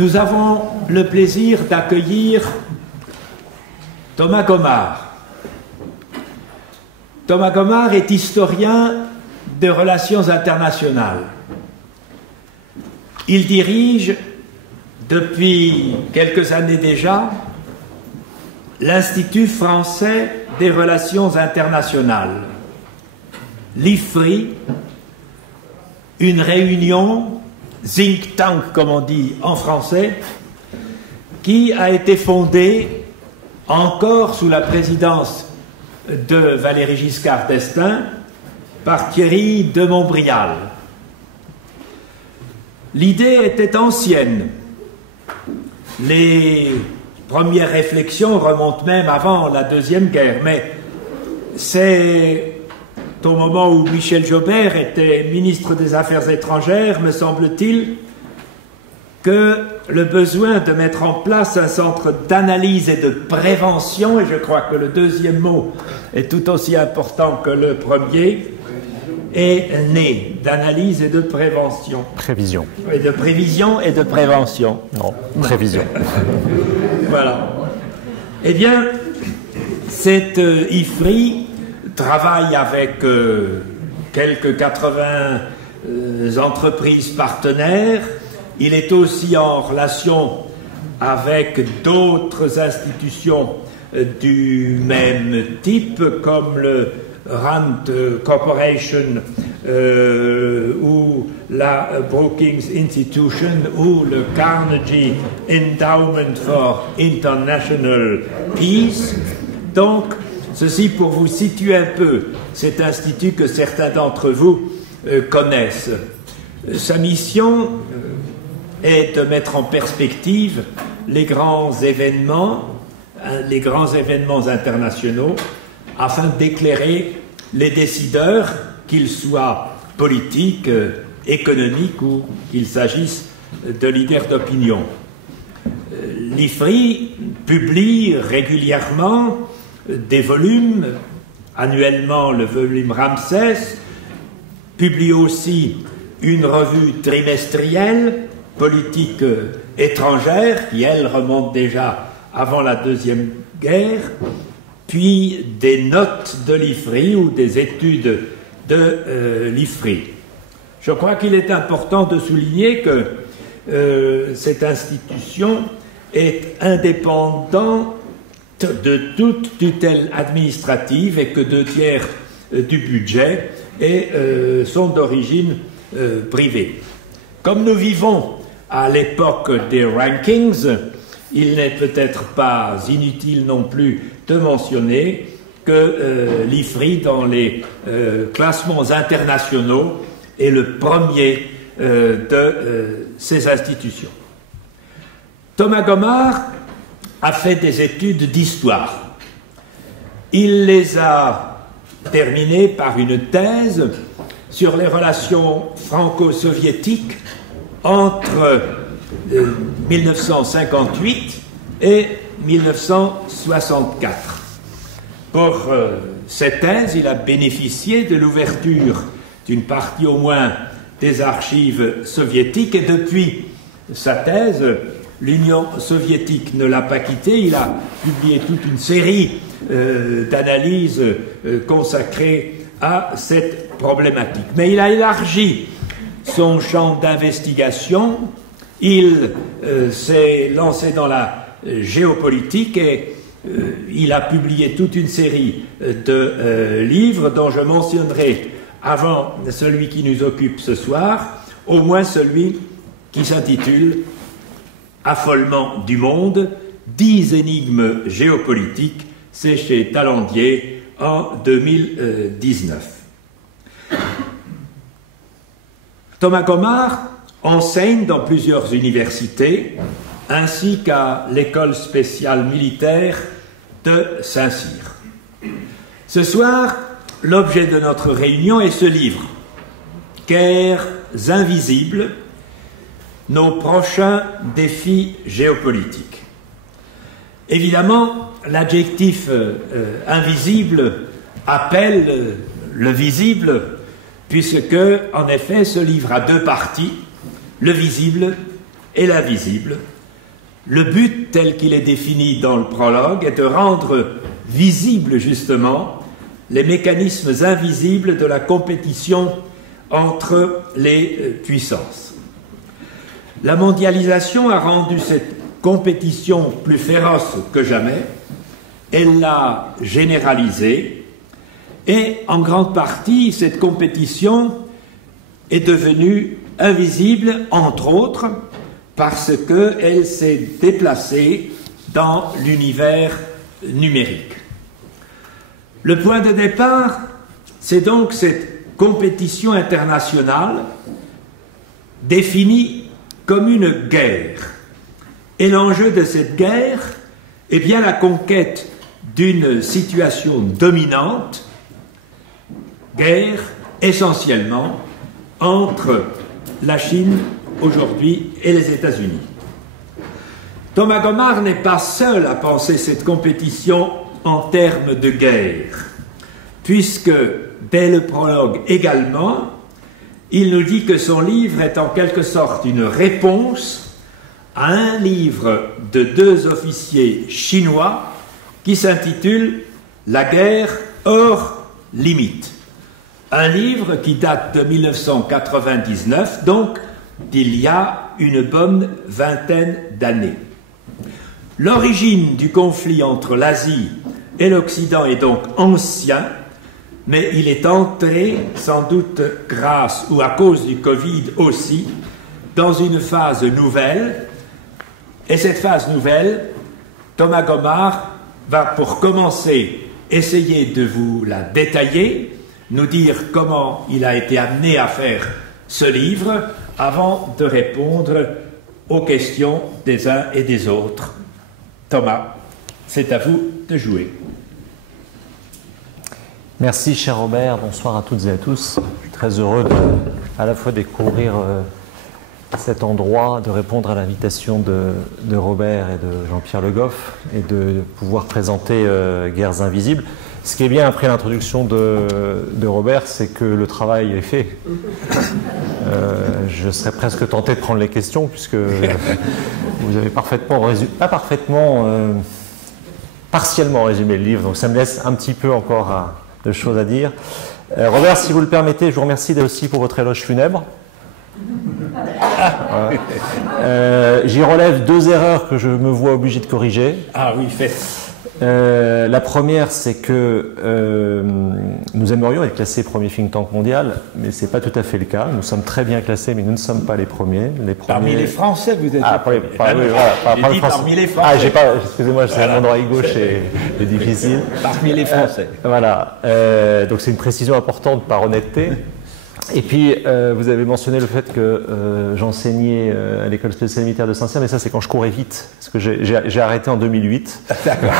nous avons le plaisir d'accueillir Thomas Gomard. Thomas Gomard est historien des relations internationales. Il dirige depuis quelques années déjà l'Institut français des relations internationales, l'IFRI, une réunion, think tank comme on dit en français, qui a été fondée encore sous la présidence de Valéry Giscard d'Estaing par Thierry de Montbrial. L'idée était ancienne. Les premières réflexions remontent même avant la Deuxième Guerre, mais c'est au moment où Michel Joubert était ministre des Affaires étrangères, me semble-t-il, que le besoin de mettre en place un centre d'analyse et de prévention, et je crois que le deuxième mot est tout aussi important que le premier, est né, d'analyse et de prévention. Prévision. Et de prévision et de prévention. Non, prévision. Voilà. Eh bien, cette IFRI travaille avec quelques 80 entreprises partenaires. Il est aussi en relation avec d'autres institutions du même type, comme le Rand Corporation ou la Brookings Institution ou le Carnegie Endowment for International Peace. Donc, ceci pour vous situer un peu cet institut que certains d'entre vous connaissent. Sa mission est de mettre en perspective les grands événements internationaux, afin d'éclairer les décideurs, qu'ils soient politiques, économiques ou qu'il s'agisse de leaders d'opinion. L'IFRI publie régulièrement des volumes, annuellement le volume Ramsès, publie aussi une revue trimestrielle, politique étrangère, qui elle remonte déjà avant la Deuxième Guerre, puis des notes de l'IFRI ou des études de l'IFRI. Je crois qu'il est important de souligner que cette institution est indépendante de toute tutelle administrative et que 2/3 du budget sont d'origine privée. Comme nous vivons à l'époque des rankings, il n'est peut-être pas inutile non plus de mentionner que l'IFRI, dans les classements internationaux, est le premier de ces institutions. Thomas Gomard a fait des études d'histoire. Il les a terminées par une thèse sur les relations franco-soviétiques entre 1958 et 1964. Pour cette thèse, il a bénéficié de l'ouverture d'une partie au moins des archives soviétiques et depuis sa thèse, l'Union soviétique ne l'a pas quitté. Il a publié toute une série d'analyses consacrées à cette problématique. Mais il a élargi son champ d'investigation. Il s'est lancé dans la géopolitique et il a publié toute une série de livres dont je mentionnerai, avant celui qui nous occupe ce soir, au moins celui qui s'intitule « Affolement du monde, 10 énigmes géopolitiques », c'est chez Talandier en 2019. Thomas Gomard enseigne dans plusieurs universités, ainsi qu'à l'école spéciale militaire de Saint-Cyr. Ce soir, l'objet de notre réunion est ce livre, « Guerres invisibles, nos prochains défis géopolitiques ». Évidemment, l'adjectif invisible appelle le visible, puisque, en effet, ce livre a deux parties, le visible et l'invisible. Le but tel qu'il est défini dans le prologue est de rendre visibles justement les mécanismes invisibles de la compétition entre les puissances. La mondialisation a rendu cette compétition plus féroce que jamais, elle l'a généralisée, et en grande partie cette compétition est devenue invisible, entre autres, parce qu'elle s'est déplacée dans l'univers numérique. Le point de départ, c'est donc cette compétition internationale définie comme une guerre. Et l'enjeu de cette guerre est bien la conquête d'une situation dominante, guerre essentiellement entre la Chine aujourd'hui et les États-Unis. Thomas Gomard n'est pas seul à penser cette compétition en termes de guerre, puisque dès le prologue également, il nous dit que son livre est en quelque sorte une réponse à un livre de 2 officiers chinois qui s'intitule « La guerre hors limite ». Un livre qui date de 1999, donc d'il y a une bonne vingtaine d'années. L'origine du conflit entre l'Asie et l'Occident est donc ancien, mais il est entré, sans doute grâce ou à cause du Covid aussi, dans une phase nouvelle. Et cette phase nouvelle, Thomas Gomard va pour commencer essayer de vous la détailler, nous dire comment il a été amené à faire ce livre, avant de répondre aux questions des uns et des autres. Thomas, c'est à vous de jouer. Merci, cher Robert. Bonsoir à toutes et à tous. Je suis très heureux à la fois découvrir cet endroit, de répondre à l'invitation de Robert et de Jean-Pierre Le Goff et de pouvoir présenter Guerres invisibles. Ce qui est bien après l'introduction de Robert, c'est que le travail est fait. Je serais presque tenté de prendre les questions, puisque vous avez parfaitement résumé, pas parfaitement, partiellement résumé le livre, donc ça me laisse un petit peu encore de choses à dire. Robert, si vous le permettez, je vous remercie aussi pour votre éloge funèbre. J'y relève 2 erreurs que je me vois obligé de corriger. Ah oui, faites. La première, c'est que nous aimerions être classés premier think tank mondial, mais ce n'est pas tout à fait le cas. Nous sommes très bien classés, mais nous ne sommes pas les premiers. Parmi les Français, vous êtes parmi les Français. Ah, excusez-moi, c'est mon droit gauche est difficile. Parmi les Français. Voilà. Donc c'est une précision importante par honnêteté. Et puis, vous avez mentionné le fait que j'enseignais à l'école spéciale militaire de Saint-Cyr, mais ça, c'est quand je courais vite, parce que j'ai arrêté en 2008. D'accord.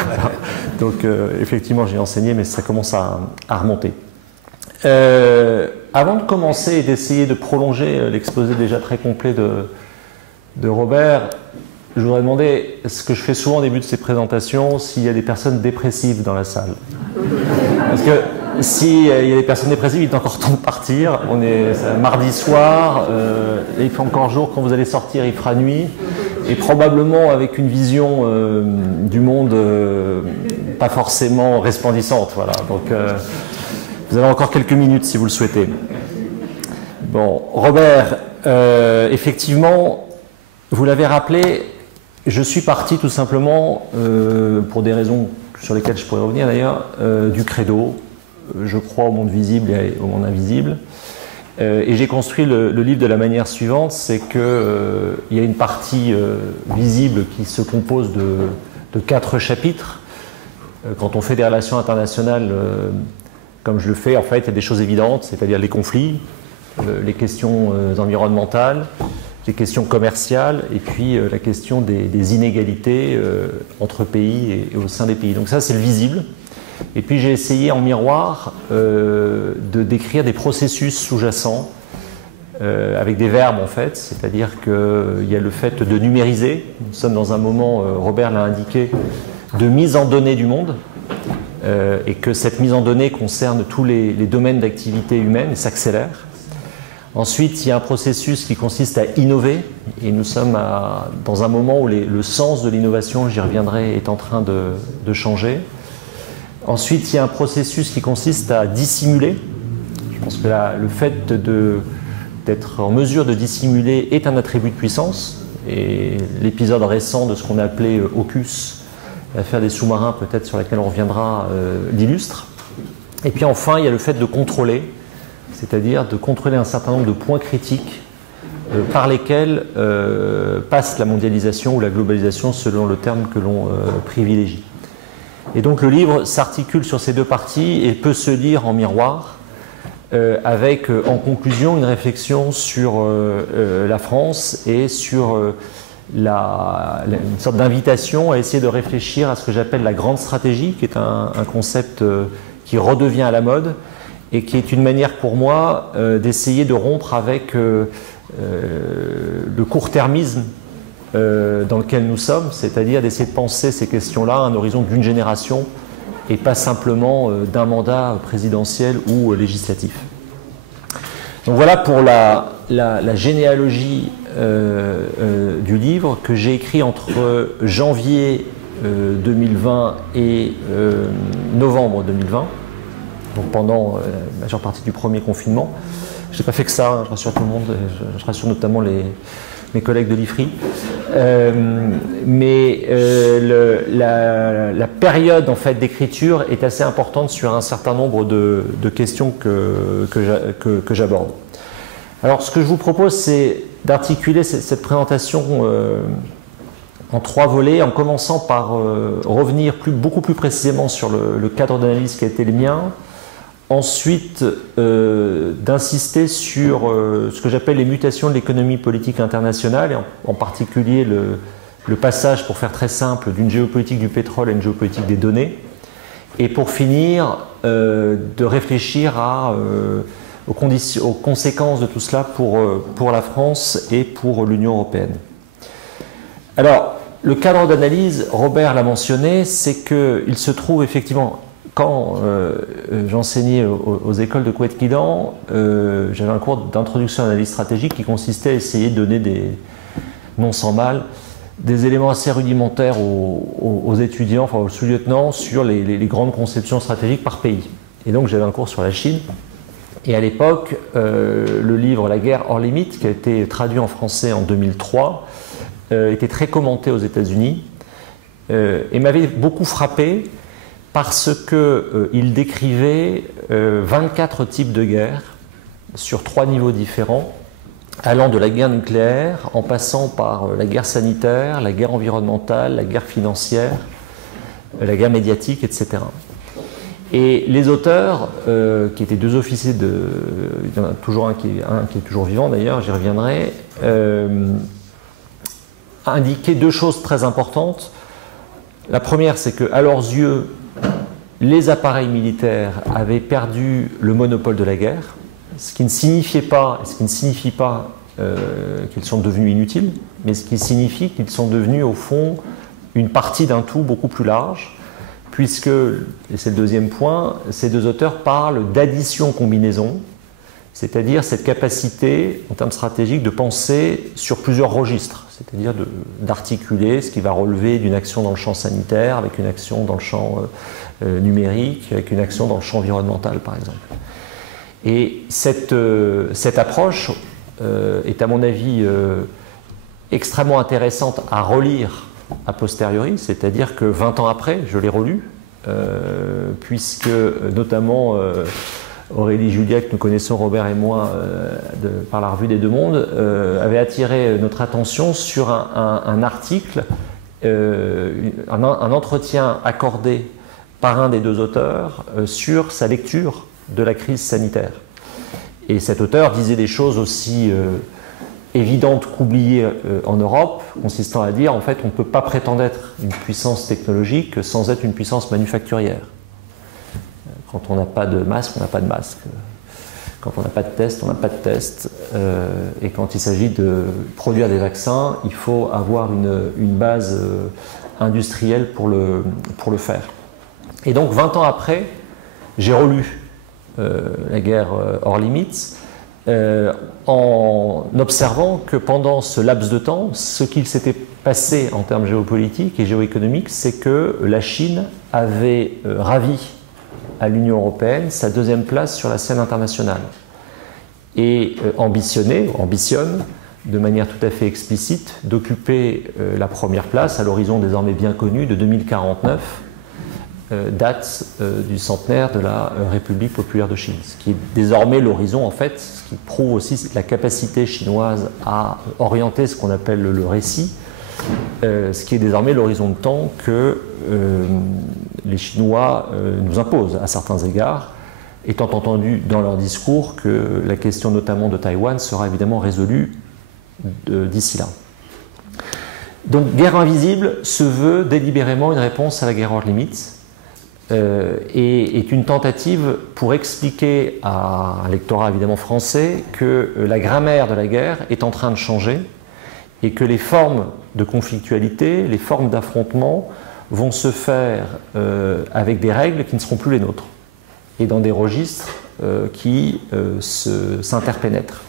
Donc, effectivement, j'ai enseigné, mais ça commence à remonter. Avant de commencer et d'essayer de prolonger l'exposé déjà très complet de Robert, je voudrais demander, ce que je fais souvent au début de ces présentations, s'il y a des personnes dépressives dans la salle. Parce que s'il y a des personnes dépressives, il est encore temps de partir. On est mardi soir, il fait encore jour. Quand vous allez sortir, il fera nuit. Et probablement avec une vision du monde pas forcément resplendissante. Voilà. Donc vous avez encore quelques minutes si vous le souhaitez. Bon, Robert, effectivement, vous l'avez rappelé, je suis parti tout simplement, pour des raisons sur lesquelles je pourrais revenir d'ailleurs, du credo. Je crois au monde visible et au monde invisible. Et j'ai construit le livre de la manière suivante, c'est qu'il y a une partie visible qui se compose de 4 chapitres. Quand on fait des relations internationales, comme je le fais, en fait, il y a des choses évidentes, c'est-à-dire les conflits, les questions environnementales, les questions commerciales, et puis la question des inégalités entre pays et au sein des pays. Donc ça, c'est le visible. Et puis j'ai essayé en miroir de décrire des processus sous-jacents avec des verbes en fait, c'est-à-dire qu'il y a le fait de numériser. Nous sommes dans un moment, Robert l'a indiqué, de mise en données du monde et que cette mise en données concerne tous les domaines d'activité humaine et s'accélère. Ensuite, il y a un processus qui consiste à innover, et nous sommes dans un moment où le sens de l'innovation, j'y reviendrai, est en train de changer. Ensuite, il y a un processus qui consiste à dissimuler. Je pense que le fait d'être en mesure de dissimuler est un attribut de puissance, et l'épisode récent de ce qu'on a appelé AUKUS, l'affaire des sous-marins, peut-être sur laquelle on reviendra, l'illustre. Et puis enfin, il y a le fait de contrôler, c'est-à-dire de contrôler un certain nombre de points critiques par lesquels passe la mondialisation ou la globalisation selon le terme que l'on privilégie. Et donc le livre s'articule sur ces deux parties et peut se lire en miroir avec en conclusion une réflexion sur la France et sur une sorte d'invitation à essayer de réfléchir à ce que j'appelle la grande stratégie, qui est un concept qui redevient à la mode, et qui est une manière pour moi d'essayer de rompre avec le court-termisme dans lequel nous sommes, c'est-à-dire d'essayer de penser ces questions-là à un horizon d'une génération et pas simplement d'un mandat présidentiel ou législatif. Donc voilà pour la généalogie du livre que j'ai écrit entre janvier 2020 et novembre 2020. Donc pendant la majeure partie du premier confinement. Je n'ai pas fait que ça, hein, je rassure tout le monde, je rassure notamment mes collègues de l'IFRI. La période en fait, d'écriture est assez importante sur un certain nombre de questions que j'aborde. Alors ce que je vous propose, c'est d'articuler cette présentation en trois volets, en commençant par revenir beaucoup plus précisément sur le cadre d'analyse qui a été le mien. Ensuite, d'insister sur ce que j'appelle les mutations de l'économie politique internationale, et en particulier le passage, pour faire très simple, d'une géopolitique du pétrole à une géopolitique des données. Et pour finir, de réfléchir aux conséquences de tout cela pour la France et pour l'Union européenne. Alors, le cadre d'analyse, Robert l'a mentionné, c'est qu'il se trouve effectivement... Quand j'enseignais aux écoles de Couët-Quidan, j'avais un cours d'introduction à l'analyse stratégique qui consistait à essayer de donner non sans mal, des éléments assez rudimentaires aux étudiants, enfin aux sous-lieutenants, sur les grandes conceptions stratégiques par pays. Et donc j'avais un cours sur la Chine. Et à l'époque, le livre La guerre hors limite, qui a été traduit en français en 2003, était très commenté aux États-Unis et m'avait beaucoup frappé, parce qu'il décrivait 24 types de guerres sur 3 niveaux différents, allant de la guerre nucléaire, en passant par la guerre sanitaire, la guerre environnementale, la guerre financière, la guerre médiatique, etc. Et les auteurs, qui étaient 2 officiers il y en a toujours un qui est toujours vivant d'ailleurs, j'y reviendrai, indiquaient 2 choses très importantes. La première, c'est qu'à leurs yeux, les appareils militaires avaient perdu le monopole de la guerre, ce qui ne signifie pas qu'ils sont devenus inutiles, mais ce qui signifie qu'ils sont devenus au fond une partie d'un tout beaucoup plus large, puisque, et c'est le deuxième point, ces 2 auteurs parlent d'addition-combinaison, c'est-à-dire cette capacité, en termes stratégiques, de penser sur plusieurs registres, c'est-à-dire d'articuler ce qui va relever d'une action dans le champ sanitaire, avec une action dans le champ numérique, avec une action dans le champ environnemental, par exemple. Et cette approche est, à mon avis, extrêmement intéressante à relire a posteriori, c'est-à-dire que 20 ans après, je l'ai relu, puisque notamment Aurélie Julia, que nous connaissons, Robert et moi, par la revue des Deux Mondes, avait attiré notre attention sur un article, un entretien accordé par un des 2 auteurs sur sa lecture de la crise sanitaire. Et cet auteur disait des choses aussi évidentes qu'oubliées en Europe, consistant à dire, en fait, on ne peut pas prétendre être une puissance technologique sans être une puissance manufacturière. Quand on n'a pas de masque, on n'a pas de masque. Quand on n'a pas de test, on n'a pas de test. Et quand il s'agit de produire des vaccins, il faut avoir une base industrielle pour le faire. Et donc, 20 ans après, j'ai relu La guerre hors limites, en observant que pendant ce laps de temps, ce qu'il s'était passé en termes géopolitiques et géoéconomiques, c'est que la Chine avait ravi à l'Union européenne sa deuxième place sur la scène internationale et ambitionne de manière tout à fait explicite d'occuper la première place à l'horizon désormais bien connu de 2049, date du centenaire de la République populaire de Chine, ce qui est désormais l'horizon en fait, ce qui prouve aussi la capacité chinoise à orienter ce qu'on appelle le récit, ce qui est désormais l'horizon de temps que les Chinois nous imposent à certains égards, étant entendu dans leur discours que la question notamment de Taïwan sera évidemment résolue d'ici là. Donc Guerre invisible se veut délibérément une réponse à la guerre hors limite et est une tentative pour expliquer à un lectorat évidemment français que la grammaire de la guerre est en train de changer et que les formes de conflictualité, les formes d'affrontement vont se faire avec des règles qui ne seront plus les nôtres et dans des registres qui s'interpénètrent.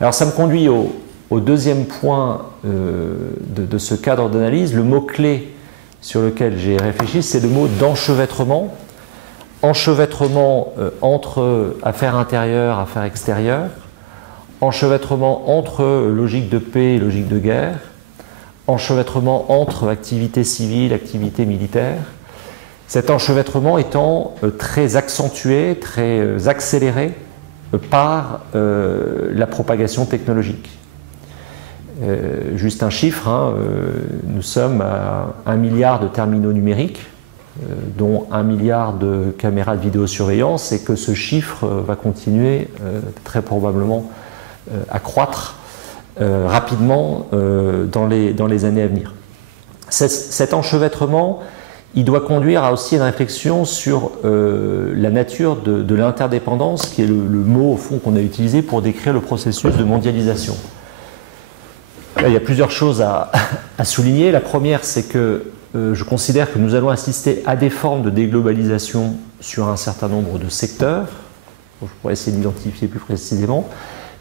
Alors ça me conduit au deuxième point de ce cadre d'analyse. Le mot-clé sur lequel j'ai réfléchi, c'est le mot d'enchevêtrement. Enchevêtrement entre affaires intérieures, affaires extérieures, enchevêtrement entre logique de paix et logique de guerre, enchevêtrement entre activité civile, activité militaire, cet enchevêtrement étant très accentué, très accéléré par la propagation technologique. Juste un chiffre, hein, nous sommes à 1 milliard de terminaux numériques, dont 1 milliard de caméras de vidéosurveillance, et que ce chiffre va continuer très probablement à croître rapidement dans les années à venir. Cet enchevêtrement, il doit conduire à aussi une réflexion sur la nature de l'interdépendance, qui est le mot au fond qu'on a utilisé pour décrire le processus de mondialisation. Là, il y a plusieurs choses à souligner. La première, c'est que je considère que nous allons assister à des formes de déglobalisation sur un certain nombre de secteurs, je pourrais essayer d'identifier plus précisément,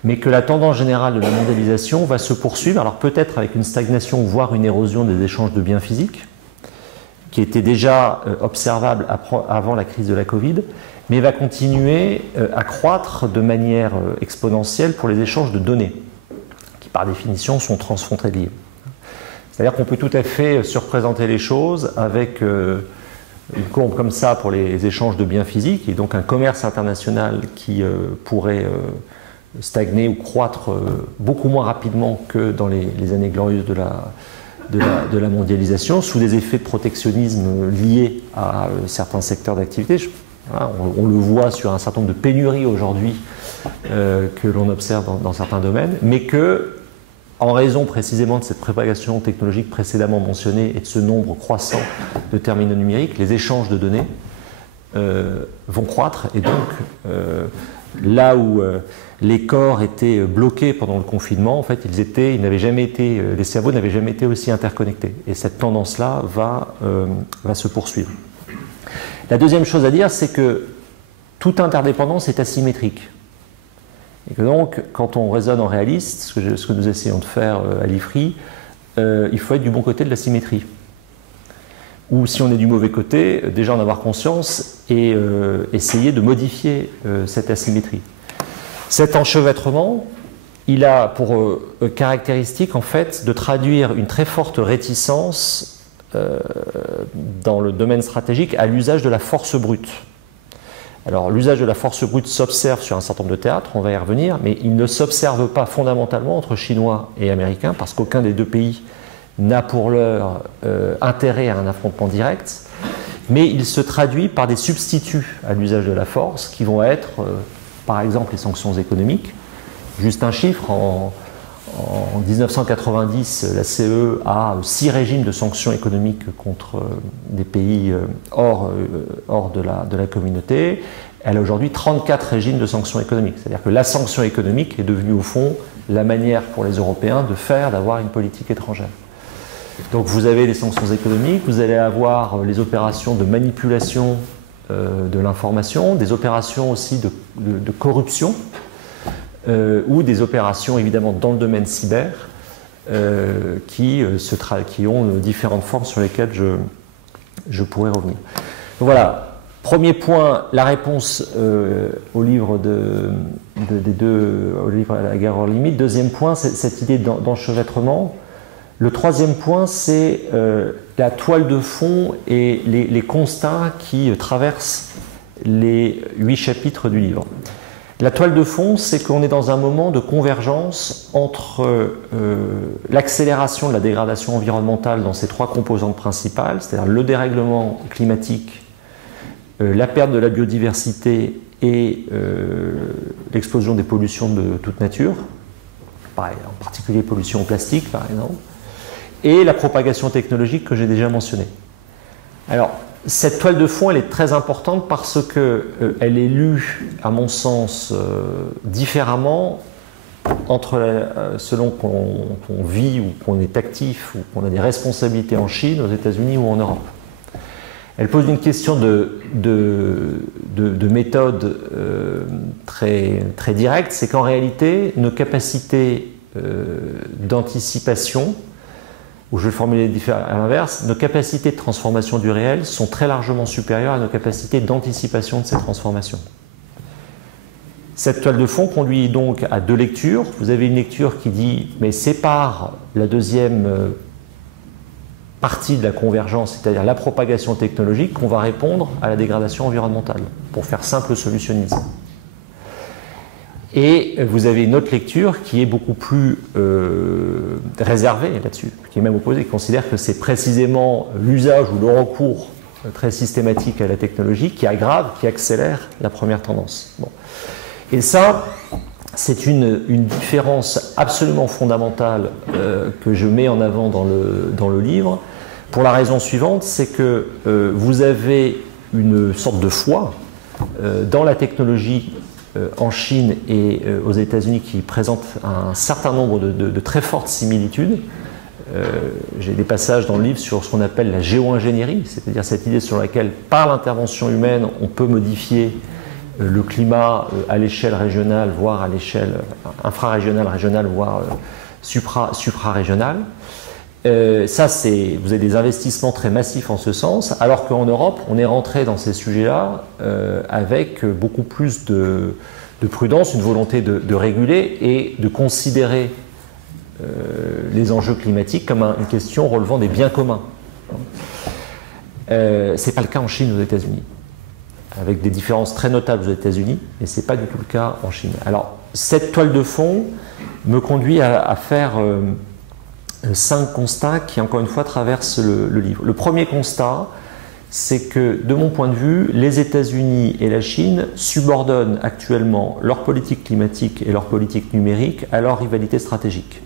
mais que la tendance générale de la mondialisation va se poursuivre, alors peut-être avec une stagnation, voire une érosion des échanges de biens physiques, qui était déjà observable avant la crise de la Covid, mais va continuer à croître de manière exponentielle pour les échanges de données, qui par définition sont transfrontaliers. C'est-à-dire qu'on peut tout à fait surprésenter les choses avec une courbe comme ça pour les échanges de biens physiques, et donc un commerce international qui pourrait stagner ou croître beaucoup moins rapidement que dans les années glorieuses de la mondialisation, sous des effets de protectionnisme liés à certains secteurs d'activité. On le voit sur un certain nombre de pénuries aujourd'hui que l'on observe dans certains domaines, mais que, en raison précisément de cette propagation technologique précédemment mentionnée et de ce nombre croissant de terminaux numériques, les échanges de données vont croître, et donc là où les corps étaient bloqués pendant le confinement, en fait, les cerveaux n'avaient jamais été aussi interconnectés. Et cette tendance-là va se poursuivre. La deuxième chose à dire, c'est que toute interdépendance est asymétrique. Et que donc, quand on raisonne en réaliste, ce que nous essayons de faire à l'IFRI, il faut être du bon côté de la symétrie. Ou si on est du mauvais côté, déjà en avoir conscience et essayer de modifier cette asymétrie. Cet enchevêtrement, il a pour caractéristique en fait de traduire une très forte réticence dans le domaine stratégique à l'usage de la force brute. Alors l'usage de la force brute s'observe sur un certain nombre de théâtres, on va y revenir, mais il ne s'observe pas fondamentalement entre Chinois et Américains, parce qu'aucun des deux pays n'a pour l'heure intérêt à un affrontement direct, mais il se traduit par des substituts à l'usage de la force, qui vont être, par exemple, les sanctions économiques. Juste un chiffre, en 1990, la CE a 6 régimes de sanctions économiques contre des pays hors de la communauté. Elle a aujourd'hui 34 régimes de sanctions économiques. C'est-à-dire que la sanction économique est devenue au fond la manière pour les Européens d'avoir une politique étrangère. Donc vous avez les sanctions économiques, vous allez avoir les opérations de manipulation de l'information, des opérations aussi de corruption, ou des opérations évidemment dans le domaine cyber qui ont différentes formes sur lesquelles je pourrais revenir. Donc voilà. Premier point, la réponse au livre au livre La guerre hors limite. Deuxième point, c'est cette idée d'enchevêtrement. Le troisième point, c'est la toile de fond et les constats qui traversent les 8 chapitres du livre. La toile de fond, c'est qu'on est dans un moment de convergence entre l'accélération de la dégradation environnementale dans ses 3 composantes principales, c'est-à-dire le dérèglement climatique, la perte de la biodiversité et l'explosion des pollutions de toute nature, en particulier pollution au plastique par exemple, et la propagation technologique que j'ai déjà mentionnée. Alors, cette toile de fond, elle est très importante parce qu'elle est lue, à mon sens, différemment selon qu'on vit ou qu'on est actif ou qu'on a des responsabilités en Chine, aux États-Unis ou en Europe. Elle pose une question de méthode très, très directe, c'est qu'en réalité, nos capacités d'anticipation, ou je vais le formuler à l'inverse, nos capacités de transformation du réel sont très largement supérieures à nos capacités d'anticipation de ces transformations. Cette toile de fond conduit donc à 2 lectures. Vous avez une lecture qui dit, mais sépare la deuxième partie de la convergence, c'est-à-dire la propagation technologique, qu'on va répondre à la dégradation environnementale, pour faire simple solutionnisme. Et vous avez une autre lecture qui est beaucoup plus réservée là-dessus, qui est même opposée, qui considère que c'est précisément l'usage ou le recours très systématique à la technologie qui aggrave, qui accélère la première tendance. Bon. Et ça, c'est une différence absolument fondamentale que je mets en avant dans le livre, pour la raison suivante, c'est que vous avez une sorte de foi dans la technologie en Chine et aux États-Unis qui présente un certain nombre de très fortes similitudes. J'ai des passages dans le livre sur ce qu'on appelle la géo-ingénierie, c'est-à-dire cette idée sur laquelle, par l'intervention humaine, on peut modifier le climat à l'échelle régionale, voire à l'échelle infrarégionale, régionale, voire supra-régionale. Ça, vous avez des investissements très massifs en ce sens, alors qu'en Europe, on est rentré dans ces sujets-là avec beaucoup plus de prudence, une volonté de réguler et de considérer les enjeux climatiques comme une question relevant des biens communs. Ce n'est pas le cas en Chine ou aux États-Unis, avec des différences très notables aux États-Unis, mais ce n'est pas du tout le cas en Chine. Alors, cette toile de fond me conduit à faire 5 constats qui, encore une fois, traversent le livre. Le premier constat, c'est que, de mon point de vue, les États-Unis et la Chine subordonnent actuellement leur politique climatique et leur politique numérique à leur rivalité stratégique.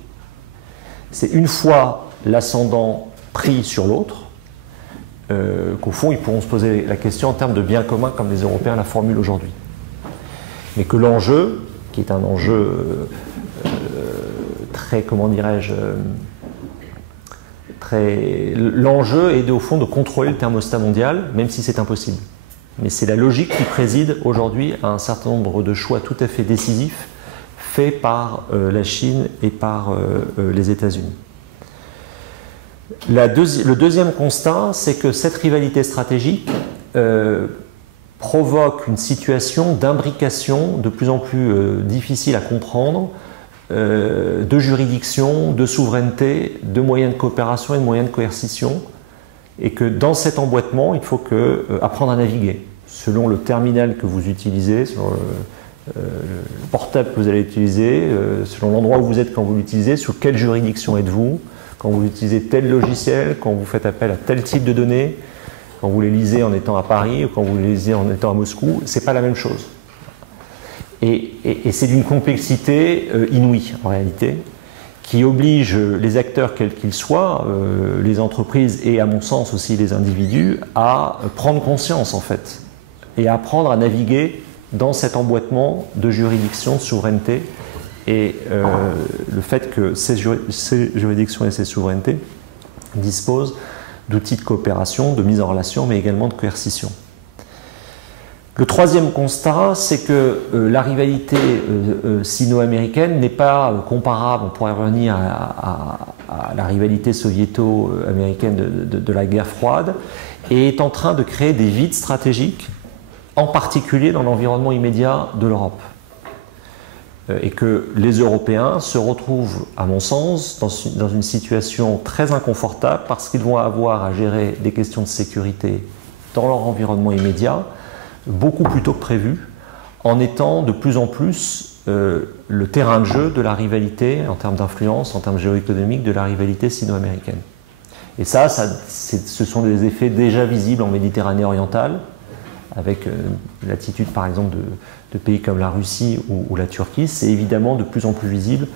C'est une fois l'ascendant pris sur l'autre, qu'au fond, ils pourront se poser la question en termes de bien commun, comme les Européens la formulent aujourd'hui. Mais que l'enjeu, qui est un enjeu très, comment dirais-je, l'enjeu est au fond de contrôler le thermostat mondial, même si c'est impossible. Mais c'est la logique qui préside aujourd'hui à un certain nombre de choix tout à fait décisifs faits par la Chine et par les États-Unis. Le deuxième constat, c'est que cette rivalité stratégique provoque une situation d'imbrication de plus en plus difficile à comprendre, de juridiction, de souveraineté, de moyens de coopération et de moyens de coercition, et que dans cet emboîtement, il faut apprendre à naviguer, selon le terminal que vous utilisez, selon le portable que vous allez utiliser, selon l'endroit où vous êtes quand vous l'utilisez, sous quelle juridiction êtes-vous, quand vous utilisez tel logiciel, quand vous faites appel à tel type de données, quand vous les lisez en étant à Paris ou quand vous les lisez en étant à Moscou, c'est pas la même chose. Et c'est d'une complexité inouïe en réalité, qui oblige les acteurs quels qu'ils soient, les entreprises et à mon sens aussi les individus, à prendre conscience en fait, et à apprendre à naviguer dans cet emboîtement de juridiction, de souveraineté, et le fait que ces juridictions et ces souverainetés disposent d'outils de coopération, de mise en relation, mais également de coercition. Le troisième constat, c'est que la rivalité sino-américaine n'est pas comparable, on pourrait revenir à la rivalité soviéto-américaine de la guerre froide, et est en train de créer des vides stratégiques, en particulier dans l'environnement immédiat de l'Europe. Et que les Européens se retrouvent, à mon sens, dans une situation très inconfortable parce qu'ils vont avoir à gérer des questions de sécurité dans leur environnement immédiat, beaucoup plus tôt que prévu, en étant de plus en plus le terrain de jeu de la rivalité, en termes d'influence, en termes géoéconomiques, de la rivalité sino-américaine. Et ça ce sont des effets déjà visibles en Méditerranée orientale, avec l'attitude par exemple de pays comme la Russie ou la Turquie. C'est évidemment de plus en plus visible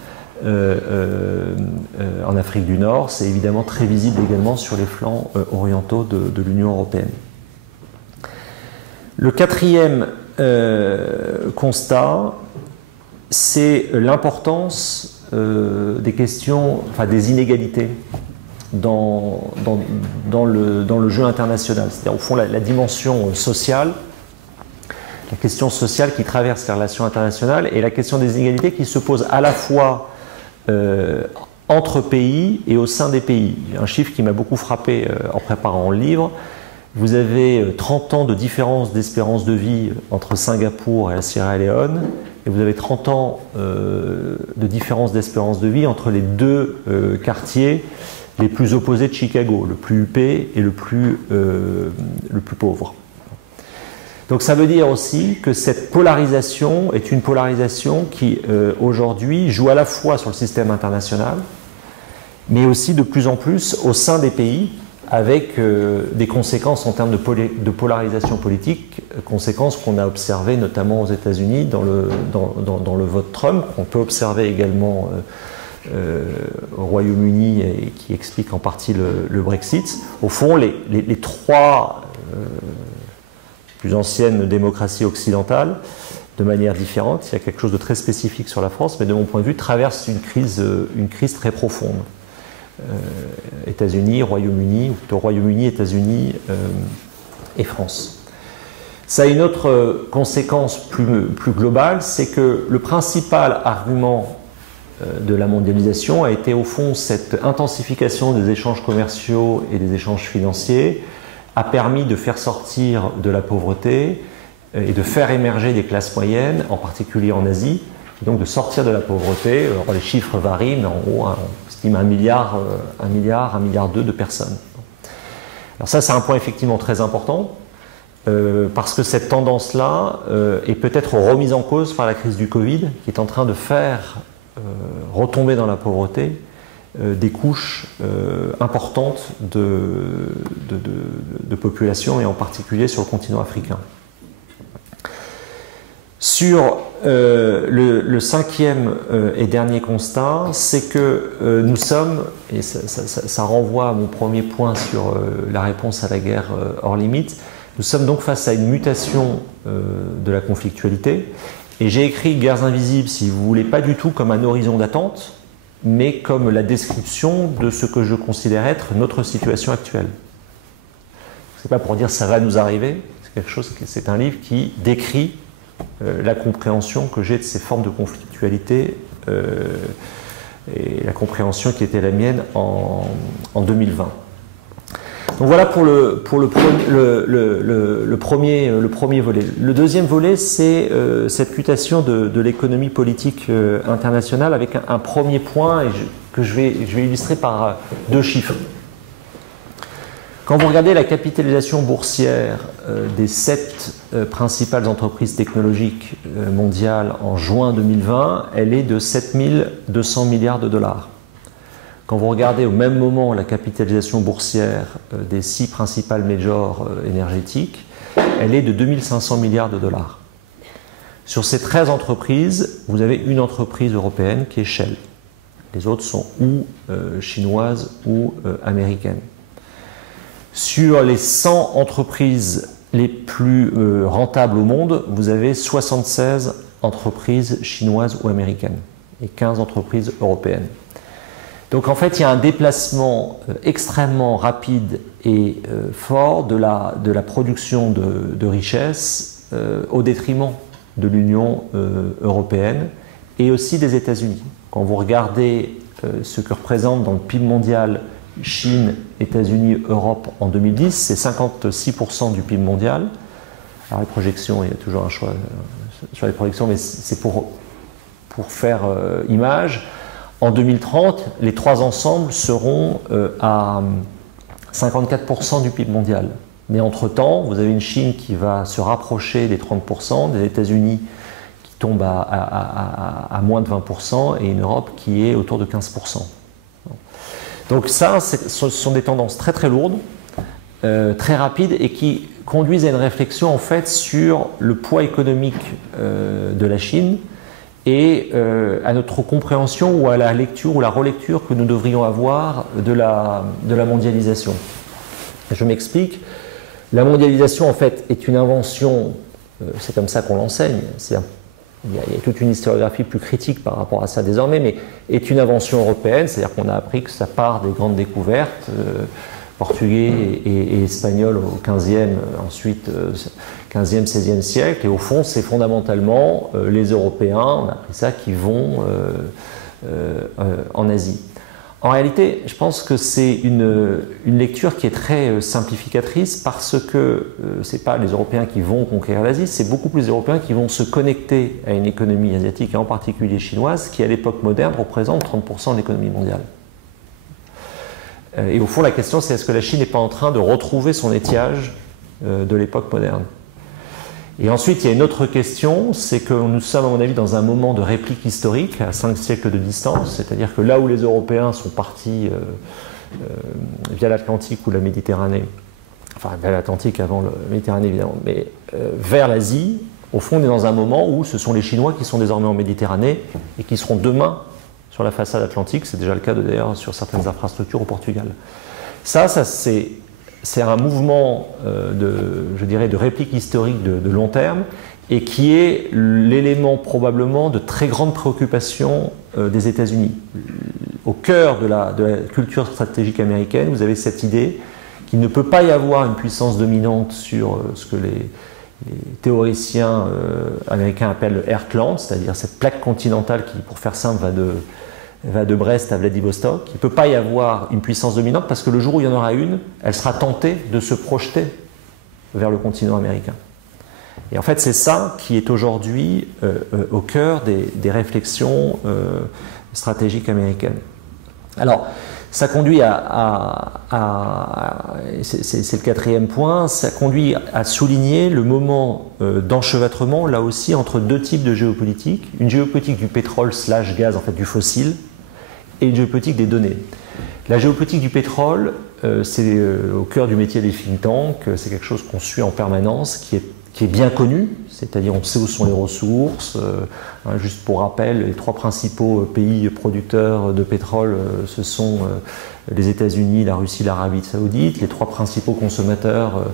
en Afrique du Nord, c'est évidemment très visible également sur les flancs orientaux de l'Union européenne. Le quatrième constat, c'est l'importance des questions, enfin des inégalités dans le jeu international. C'est-à-dire au fond la dimension sociale, la question sociale qui traverse les relations internationales et la question des inégalités qui se pose à la fois entre pays et au sein des pays. Un chiffre qui m'a beaucoup frappé en préparant le livre. Vous avez 30 ans de différence d'espérance de vie entre Singapour et la Sierra Leone, et vous avez 30 ans de différence d'espérance de vie entre les deux quartiers les plus opposés de Chicago, le plus huppé et le plus pauvre. Donc ça veut dire aussi que cette polarisation est une polarisation qui aujourd'hui joue à la fois sur le système international, mais aussi de plus en plus au sein des pays, avec des conséquences en termes de polarisation politique, conséquences qu'on a observées notamment aux États-Unis dans le vote Trump, qu'on peut observer également au Royaume-Uni et qui explique en partie le Brexit. Au fond, les trois plus anciennes démocraties occidentales, de manière différente, il y a quelque chose de très spécifique sur la France, mais de mon point de vue, traversent une crise très profonde. États-Unis, Royaume-Uni, ou plutôt Royaume-Uni, États-Unis et France. Ça a une autre conséquence plus globale, c'est que le principal argument de la mondialisation a été au fond cette intensification des échanges commerciaux et des échanges financiers a permis de faire sortir de la pauvreté et de faire émerger des classes moyennes, en particulier en Asie, et donc de sortir de la pauvreté. Alors les chiffres varient, mais en gros, on estime 1 milliard, 1,2 milliard de personnes. Alors ça, c'est un point effectivement très important, parce que cette tendance-là est peut-être remise en cause par la crise du Covid, qui est en train de faire retomber dans la pauvreté des couches importantes de population, et en particulier sur le continent africain. Sur le cinquième et dernier constat, c'est que nous sommes, et ça renvoie à mon premier point sur la réponse à la guerre hors limite, nous sommes donc face à une mutation de la conflictualité. Et j'ai écrit Guerres invisibles, si vous voulez, pas du tout comme un horizon d'attente, mais comme la description de ce que je considère être notre situation actuelle. C'est pas pour dire ça va nous arriver, c'est un livre qui décrit la compréhension que j'ai de ces formes de conflictualité et la compréhension qui était la mienne en 2020. Donc voilà pour le premier volet. Le deuxième volet, c'est cette mutation de l'économie politique internationale avec un premier point que je vais illustrer par 2 chiffres. Quand vous regardez la capitalisation boursière des 7 principales entreprises technologiques mondiales en juin 2020, elle est de 7 200 milliards de dollars. Quand vous regardez au même moment la capitalisation boursière des 6 principales majors énergétiques, elle est de 2500 milliards de dollars. Sur ces 13 entreprises, vous avez une entreprise européenne qui est Shell. Les autres sont ou chinoises ou américaines. Sur les 100 entreprises les plus rentables au monde, vous avez 76 entreprises chinoises ou américaines et 15 entreprises européennes. Donc en fait, il y a un déplacement extrêmement rapide et fort de la production de richesses au détriment de l'Union européenne et aussi des États-Unis. Quand vous regardez ce que représente dans le PIB mondial Chine, États-Unis, Europe en 2010, c'est 56% du PIB mondial. Alors les projections, il y a toujours un choix sur les projections, mais c'est pour faire image. En 2030, les trois ensemble seront à 54% du PIB mondial. Mais entre-temps, vous avez une Chine qui va se rapprocher des 30%, des États-Unis qui tombent à moins de 20% et une Europe qui est autour de 15%. Donc ça, ce sont des tendances très très lourdes, très rapides et qui conduisent à une réflexion en fait sur le poids économique de la Chine et à notre compréhension ou à la lecture ou la relecture que nous devrions avoir de la mondialisation. Je m'explique. La mondialisation en fait est une invention, c'est comme ça qu'on l'enseigne, il y a toute une historiographie plus critique par rapport à ça désormais, mais est une invention européenne, c'est-à-dire qu'on a appris que ça part des grandes découvertes, portugais et espagnols au 15e, ensuite 15e, 16e siècle, et au fond c'est fondamentalement les Européens, on a appris ça, qui vont en Asie. En réalité, je pense que c'est une lecture qui est très simplificatrice parce que ce n'est pas les Européens qui vont conquérir l'Asie, c'est beaucoup plus les Européens qui vont se connecter à une économie asiatique et en particulier chinoise qui à l'époque moderne représente 30% de l'économie mondiale. Et au fond la question c'est est-ce que la Chine n'est pas en train de retrouver son étiage de l'époque moderne? Et ensuite, il y a une autre question, c'est que nous sommes, à mon avis, dans un moment de réplique historique, à 5 siècles de distance, c'est-à-dire que là où les Européens sont partis via l'Atlantique ou la Méditerranée, enfin via l'Atlantique avant la Méditerranée évidemment, mais vers l'Asie, au fond, on est dans un moment où ce sont les Chinois qui sont désormais en Méditerranée et qui seront demain sur la façade atlantique, c'est déjà le cas d'ailleurs sur certaines infrastructures au Portugal. Ça c'est un mouvement je dirais, de réplique historique de long terme et qui est l'élément probablement de très grande préoccupation des États-Unis. Au cœur de la culture stratégique américaine, vous avez cette idée qu'il ne peut pas y avoir une puissance dominante sur ce que les théoriciens américains appellent le Heartland, c'est-à-dire cette plaque continentale qui, pour faire simple, va de Brest à Vladivostok. Il ne peut pas y avoir une puissance dominante parce que le jour où il y en aura une, elle sera tentée de se projeter vers le continent américain. Et en fait, c'est ça qui est aujourd'hui au cœur des réflexions stratégiques américaines. Alors, ça conduit c'est le quatrième point, ça conduit à souligner le moment d'enchevêtrement, là aussi, entre deux types de géopolitique. Une géopolitique du pétrole / gaz, en fait du fossile, et une géopolitique des données. La géopolitique du pétrole, c'est au cœur du métier des think tanks, c'est quelque chose qu'on suit en permanence, qui est bien connu, c'est-à-dire on sait où sont les ressources. Juste pour rappel, les trois principaux pays producteurs de pétrole, ce sont les États-Unis, la Russie, l'Arabie Saoudite. Les trois principaux consommateurs,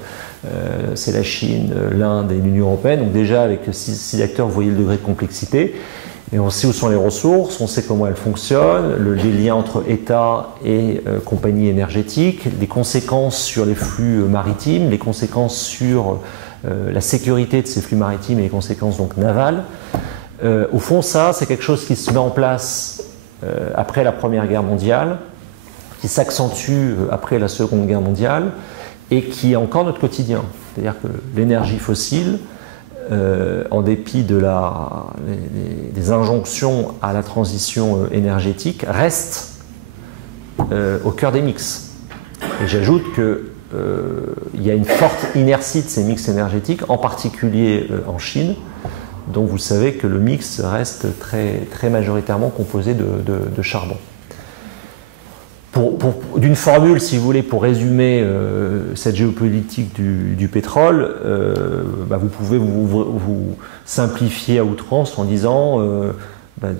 c'est la Chine, l'Inde et l'Union européenne. Donc déjà, avec 6 acteurs, vous voyez le degré de complexité. Et on sait où sont les ressources, on sait comment elles fonctionnent, les liens entre États et compagnies énergétiques, les conséquences sur les flux maritimes, les conséquences sur la sécurité de ces flux maritimes et les conséquences donc navales. Au fond, ça, c'est quelque chose qui se met en place après la Première Guerre mondiale, qui s'accentue après la Seconde Guerre mondiale et qui est encore notre quotidien. C'est-à-dire que l'énergie fossile, en dépit des injonctions à la transition énergétique, reste au cœur des mix. Et j'ajoute qu'il y a une forte inertie de ces mix énergétiques, en particulier en Chine, dont vous savez que le mix reste très, très majoritairement composé de charbon. D'une formule, si vous voulez, pour résumer cette géopolitique du pétrole, vous pouvez vous simplifier à outrance en disant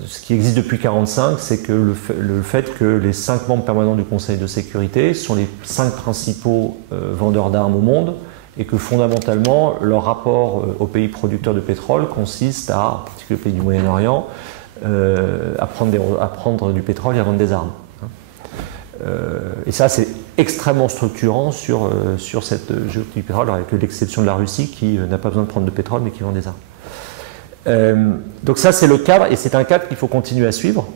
ce qui existe depuis 1945, c'est que le fait que les 5 membres permanents du Conseil de sécurité sont les 5 principaux vendeurs d'armes au monde et que fondamentalement leur rapport aux pays producteurs de pétrole consiste à, en particulier aux pays du Moyen-Orient, à prendre du pétrole et à vendre des armes. Et ça, c'est extrêmement structurant sur cette géopolitique du pétrole, avec l'exception de la Russie qui n'a pas besoin de prendre de pétrole mais qui vend des armes. Donc ça, c'est le cadre, et c'est un cadre qu'il faut continuer à suivre,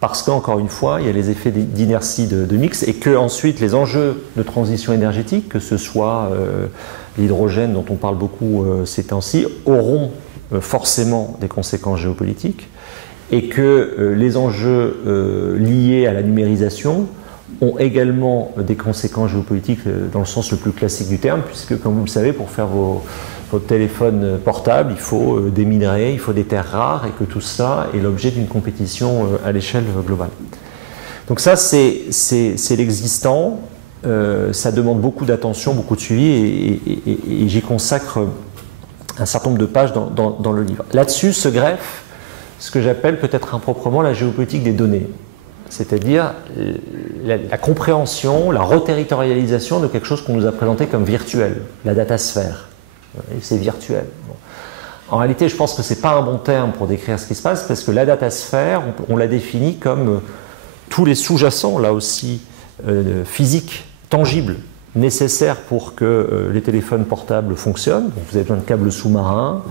parce qu'encore une fois, il y a les effets d'inertie de mix, et que ensuite les enjeux de transition énergétique, que ce soit l'hydrogène dont on parle beaucoup ces temps-ci, auront forcément des conséquences géopolitiques, et que les enjeux liés à la numérisation ont également des conséquences géopolitiques dans le sens le plus classique du terme, puisque, comme vous le savez, pour faire votre téléphone portable, il faut des minerais, il faut des terres rares, et que tout ça est l'objet d'une compétition à l'échelle globale. Donc ça, c'est l'existant, ça demande beaucoup d'attention, beaucoup de suivi, et j'y consacre un certain nombre de pages dans le livre. Là-dessus se greffe ce que j'appelle peut-être improprement la géopolitique des données, c'est-à-dire la compréhension, la reterritorialisation de quelque chose qu'on nous a présenté comme virtuel, la datasphère. C'est virtuel. Bon. En réalité, je pense que ce n'est pas un bon terme pour décrire ce qui se passe, parce que la datasphère, on la définit comme tous les sous-jacents, là aussi, physiques, tangibles, nécessaires pour que les téléphones portables fonctionnent. Donc, vous avez besoin de câbles sous-marins,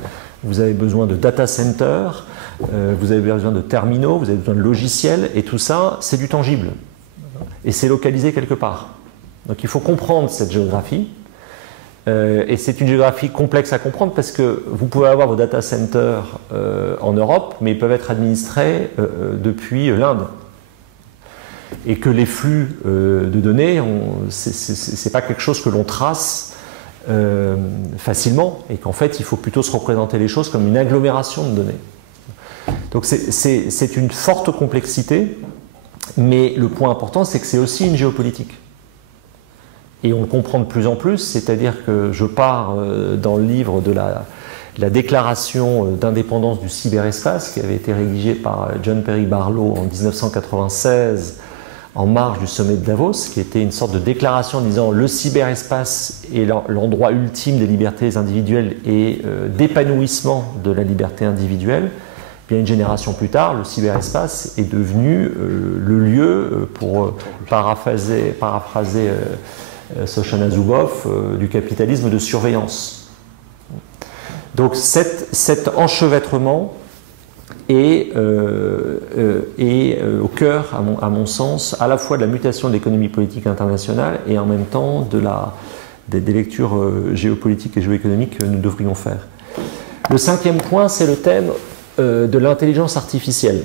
vous avez besoin de data centers, vous avez besoin de terminaux, vous avez besoin de logiciels, et tout ça, c'est du tangible. Et c'est localisé quelque part. Donc il faut comprendre cette géographie. Et c'est une géographie complexe à comprendre, parce que vous pouvez avoir vos data centers en Europe, mais ils peuvent être administrés depuis l'Inde. Et que les flux de données, c'est pas quelque chose que l'on trace facilement, et qu'en fait il faut plutôt se représenter les choses comme une agglomération de données. Donc c'est une forte complexité, mais le point important, c'est que c'est aussi une géopolitique. Et on le comprend de plus en plus, c'est-à-dire que je pars dans le livre de la déclaration d'indépendance du cyberespace qui avait été rédigée par John Perry Barlow en 1996 en marge du sommet de Davos, qui était une sorte de déclaration disant le cyberespace est l'endroit ultime des libertés individuelles et d'épanouissement de la liberté individuelle. Bien une génération plus tard, le cyberespace est devenu le lieu, pour paraphraser Shoshana Zuboff, du capitalisme de surveillance. Donc cet enchevêtrement est au cœur, à mon sens, à la fois de la mutation de l'économie politique internationale et en même temps des lectures géopolitiques et géoéconomiques que nous devrions faire. Le cinquième point, c'est le thème de l'intelligence artificielle.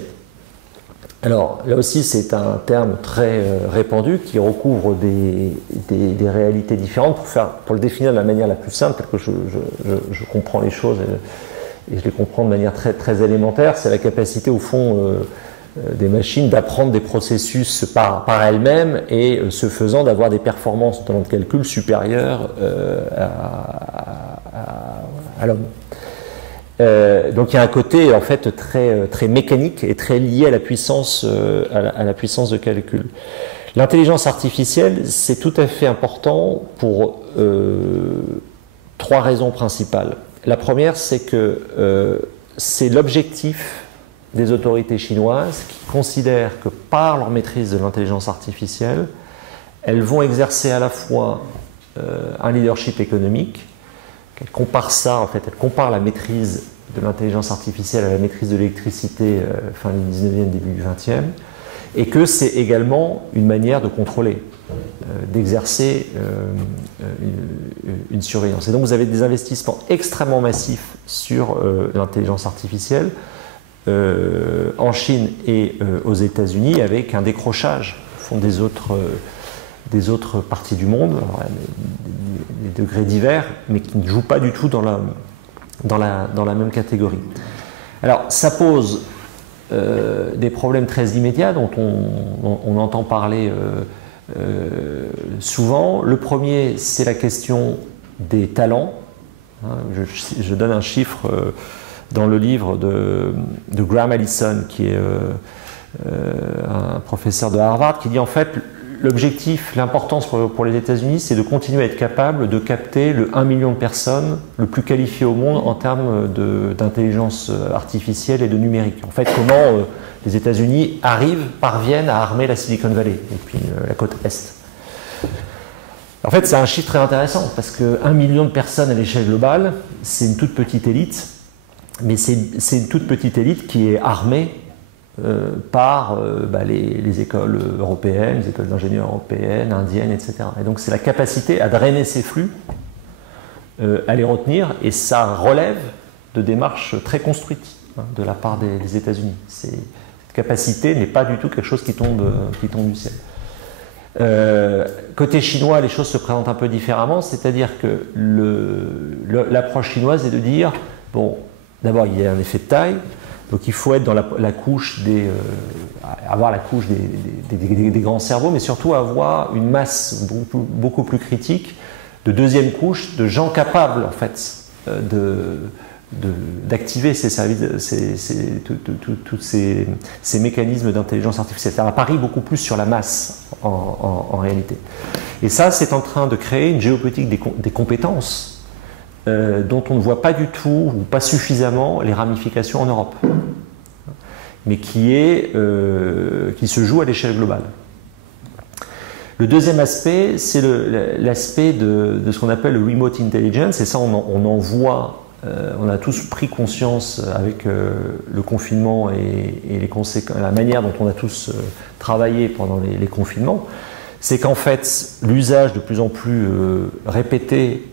Alors là aussi, c'est un terme très répandu qui recouvre des réalités différentes. Pour le définir de la manière la plus simple, telle que je comprends les choses et je les comprends de manière très, très élémentaire, c'est la capacité au fond des machines d'apprendre des processus par elles-mêmes, et ce faisant d'avoir des performances dans le calcul supérieures à l'homme. Donc il y a un côté en fait très, très mécanique et très lié à la puissance, à la puissance de calcul. L'intelligence artificielle, c'est tout à fait important pour trois raisons principales. La première, c'est que c'est l'objectif des autorités chinoises qui considèrent que par leur maîtrise de l'intelligence artificielle, elles vont exercer à la fois un leadership économique. Elle compare ça, en fait, elle compare la maîtrise de l'intelligence artificielle à la maîtrise de l'électricité fin du 19e, début du 20e, et que c'est également une manière de contrôler, d'exercer une surveillance. Et donc vous avez des investissements extrêmement massifs sur l'intelligence artificielle en Chine et aux États-Unis, avec un décrochage au fond des autres parties du monde, alors, des degrés divers, mais qui ne jouent pas du tout dans la même catégorie. Alors, ça pose des problèmes très immédiats dont on entend parler souvent. Le premier, c'est la question des talents. Je donne un chiffre dans le livre de Graham Allison, qui est un professeur de Harvard, qui dit en fait l'objectif, l'importance pour les États-Unis, c'est de continuer à être capable de capter le 1 million de personnes le plus qualifié au monde en termes d'intelligence artificielle et de numérique. En fait, comment les États-Unis parviennent à armer la Silicon Valley et puis la côte Est. En fait, c'est un chiffre très intéressant parce que 1 million de personnes à l'échelle globale, c'est une toute petite élite, mais c'est une toute petite élite qui est armée par les écoles européennes, les écoles d'ingénieurs européennes, indiennes, etc. Et donc c'est la capacité à drainer ces flux, à les retenir, et ça relève de démarches très construites de la part des États-Unis. Cette capacité n'est pas du tout quelque chose qui tombe du ciel. Côté chinois, les choses se présentent un peu différemment, c'est-à-dire que l'approche chinoise est de dire, bon, d'abord il y a un effet de taille, donc il faut être dans la couche avoir la couche des grands cerveaux, mais surtout avoir une masse beaucoup plus critique de deuxième couche de gens capables en fait d'activer ces services, tous ces mécanismes d'intelligence artificielle. Ça parie beaucoup plus sur la masse en réalité. Et ça, c'est en train de créer une géopolitique des compétences dont on ne voit pas du tout ou pas suffisamment les ramifications en Europe, mais qui se joue à l'échelle globale. Le deuxième aspect, c'est l'aspect de ce qu'on appelle le remote intelligence, et ça on a tous pris conscience avec le confinement et les conséquences, la manière dont on a tous travaillé pendant les confinements, c'est qu'en fait, l'usage de plus en plus répété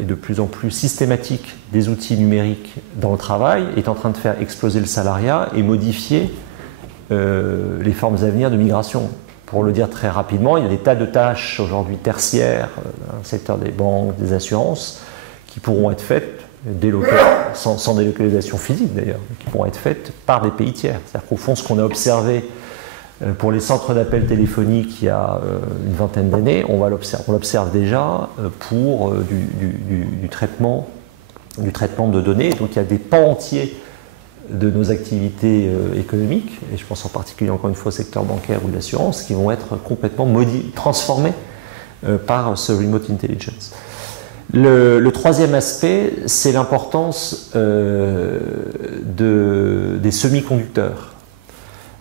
et de plus en plus systématique des outils numériques dans le travail est en train de faire exploser le salariat et modifier les formes à venir de migration. Pour le dire très rapidement, il y a des tas de tâches aujourd'hui tertiaires dans le secteur des banques, des assurances, qui pourront être faites sans délocalisation physique d'ailleurs, qui pourront être faites par des pays tiers. C'est-à-dire qu'au fond, ce qu'on a observé pour les centres d'appel téléphoniques il y a une vingtaine d'années, on l'observe déjà pour du traitement de données. Donc il y a des pans entiers de nos activités économiques, et je pense en particulier encore une fois au secteur bancaire ou de l'assurance, qui vont être complètement transformés par ce remote intelligence. Le troisième aspect, c'est l'importance des semi-conducteurs.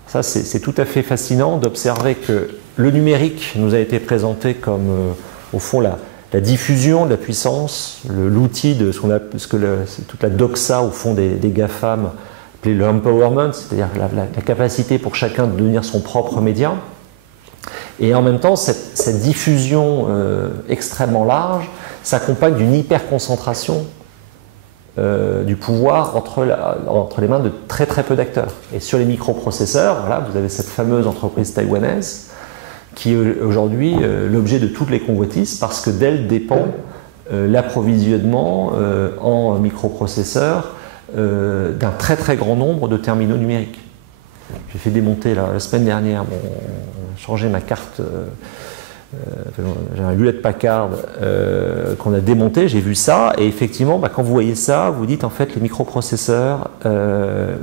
Ça, c'est tout à fait fascinant d'observer que le numérique nous a été présenté comme, au fond, la diffusion de la puissance, l'outil de toute la doxa, au fond, des GAFAM, appelé le empowerment, c'est-à-dire la capacité pour chacun de devenir son propre média. Et en même temps, cette diffusion extrêmement large s'accompagne d'une hyperconcentration du pouvoir entre les mains de très très peu d'acteurs. Et sur les microprocesseurs, voilà, vous avez cette fameuse entreprise taïwanaise qui est aujourd'hui l'objet de toutes les convoitises parce que d'elle dépend l'approvisionnement en microprocesseurs d'un très très grand nombre de terminaux numériques. J'ai fait démonter la semaine dernière, changé ma carte. J'ai un Hewlett-Packard qu'on a démonté, j'ai vu ça, et effectivement, quand vous voyez ça, vous dites en fait les microprocesseurs,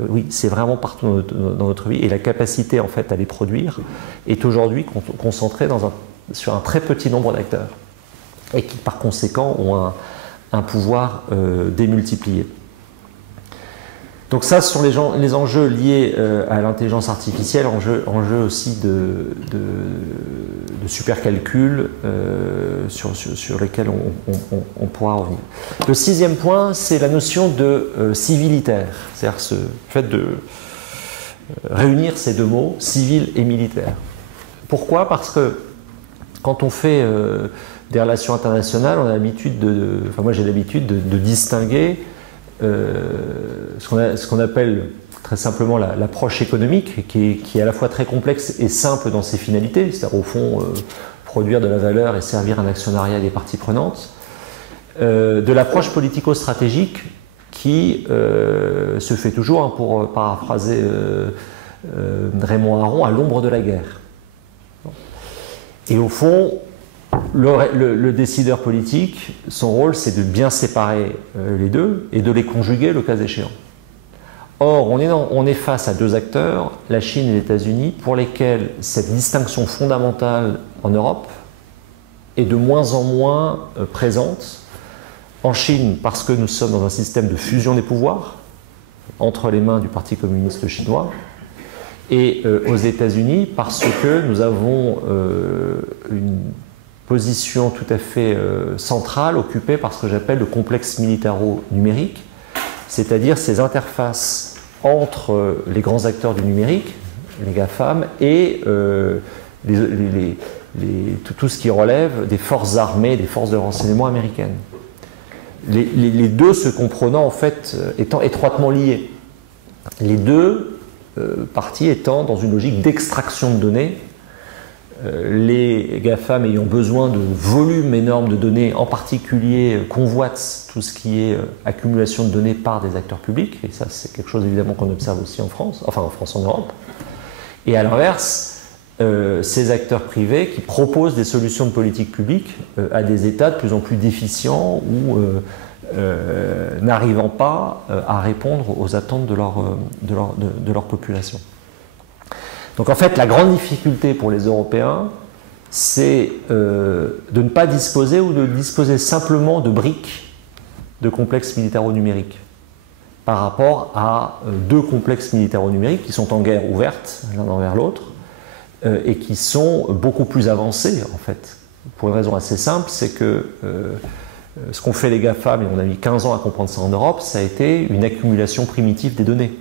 oui, c'est vraiment partout dans notre vie, et la capacité en fait à les produire est aujourd'hui concentrée sur un très petit nombre d'acteurs, et qui par conséquent ont un pouvoir démultiplié. Donc ça, ce sont les enjeux liés à l'intelligence artificielle, enjeux aussi de supercalcul sur lesquels on pourra revenir. Le sixième point, c'est la notion de civilitaire, c'est-à-dire ce fait de réunir ces deux mots, civil et militaire. Pourquoi ? Parce que quand on fait des relations internationales, on a l'habitude moi j'ai l'habitude de distinguer ce qu'on appelle très simplement l'approche économique, qui est à la fois très complexe et simple dans ses finalités, c'est-à-dire au fond produire de la valeur et servir un actionnariat des parties prenantes, de l'approche politico-stratégique qui se fait toujours, pour paraphraser Raymond Aron, à l'ombre de la guerre. Et au fond, le décideur politique, son rôle, c'est de bien séparer les deux et de les conjuguer le cas échéant. Or, on est face à deux acteurs, la Chine et les États-Unis, pour lesquels cette distinction fondamentale en Europe est de moins en moins présente. En Chine, parce que nous sommes dans un système de fusion des pouvoirs entre les mains du Parti communiste chinois, et aux États-Unis, parce que nous avons une position tout à fait centrale occupée par ce que j'appelle le complexe militaro-numérique, c'est-à-dire ces interfaces entre les grands acteurs du numérique, les GAFAM, et tout ce qui relève des forces armées, des forces de renseignement américaines. Les deux se comprenant en fait étant étroitement liés. Les deux parties étant dans une logique d'extraction de données, les GAFAM ayant besoin de volumes énormes de données, en particulier convoitent tout ce qui est accumulation de données par des acteurs publics, et ça c'est quelque chose évidemment qu'on observe aussi en France, enfin en France, en Europe. Et à l'inverse, ces acteurs privés qui proposent des solutions de politique publique à des États de plus en plus déficients ou n'arrivant pas à répondre aux attentes de leur population. Donc en fait, la grande difficulté pour les Européens, c'est de ne pas disposer ou de disposer simplement de briques de complexes militaro-numériques par rapport à deux complexes militaro-numériques qui sont en guerre ouverte l'un envers l'autre et qui sont beaucoup plus avancés en fait. Pour une raison assez simple, c'est que ce qu'ont fait les GAFAM, et on a mis 15 ans à comprendre ça en Europe, ça a été une accumulation primitive des données.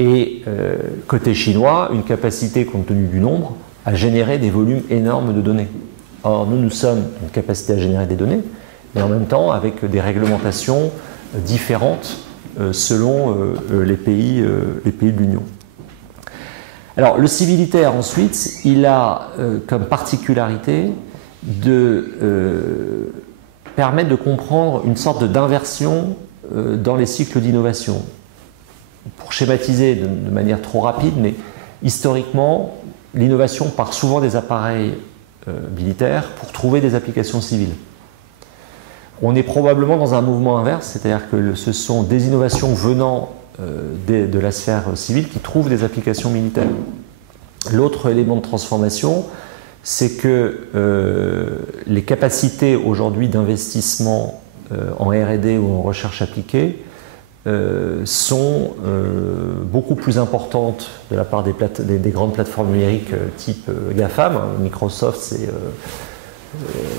Et côté chinois, une capacité, compte tenu du nombre, à générer des volumes énormes de données. Or, nous sommes une capacité à générer des données, mais en même temps avec des réglementations différentes selon les pays de l'Union. Alors, le civilitaire, ensuite, il a comme particularité de permettre de comprendre une sorte d'inversion dans les cycles d'innovation. Pour schématiser de manière trop rapide, mais historiquement, l'innovation part souvent des appareils militaires pour trouver des applications civiles. On est probablement dans un mouvement inverse, c'est-à-dire que ce sont des innovations venant de la sphère civile qui trouvent des applications militaires. L'autre élément de transformation, c'est que les capacités aujourd'hui d'investissement en R&D ou en recherche appliquée sont beaucoup plus importantes de la part des grandes plateformes numériques type GAFAM. Microsoft, c'est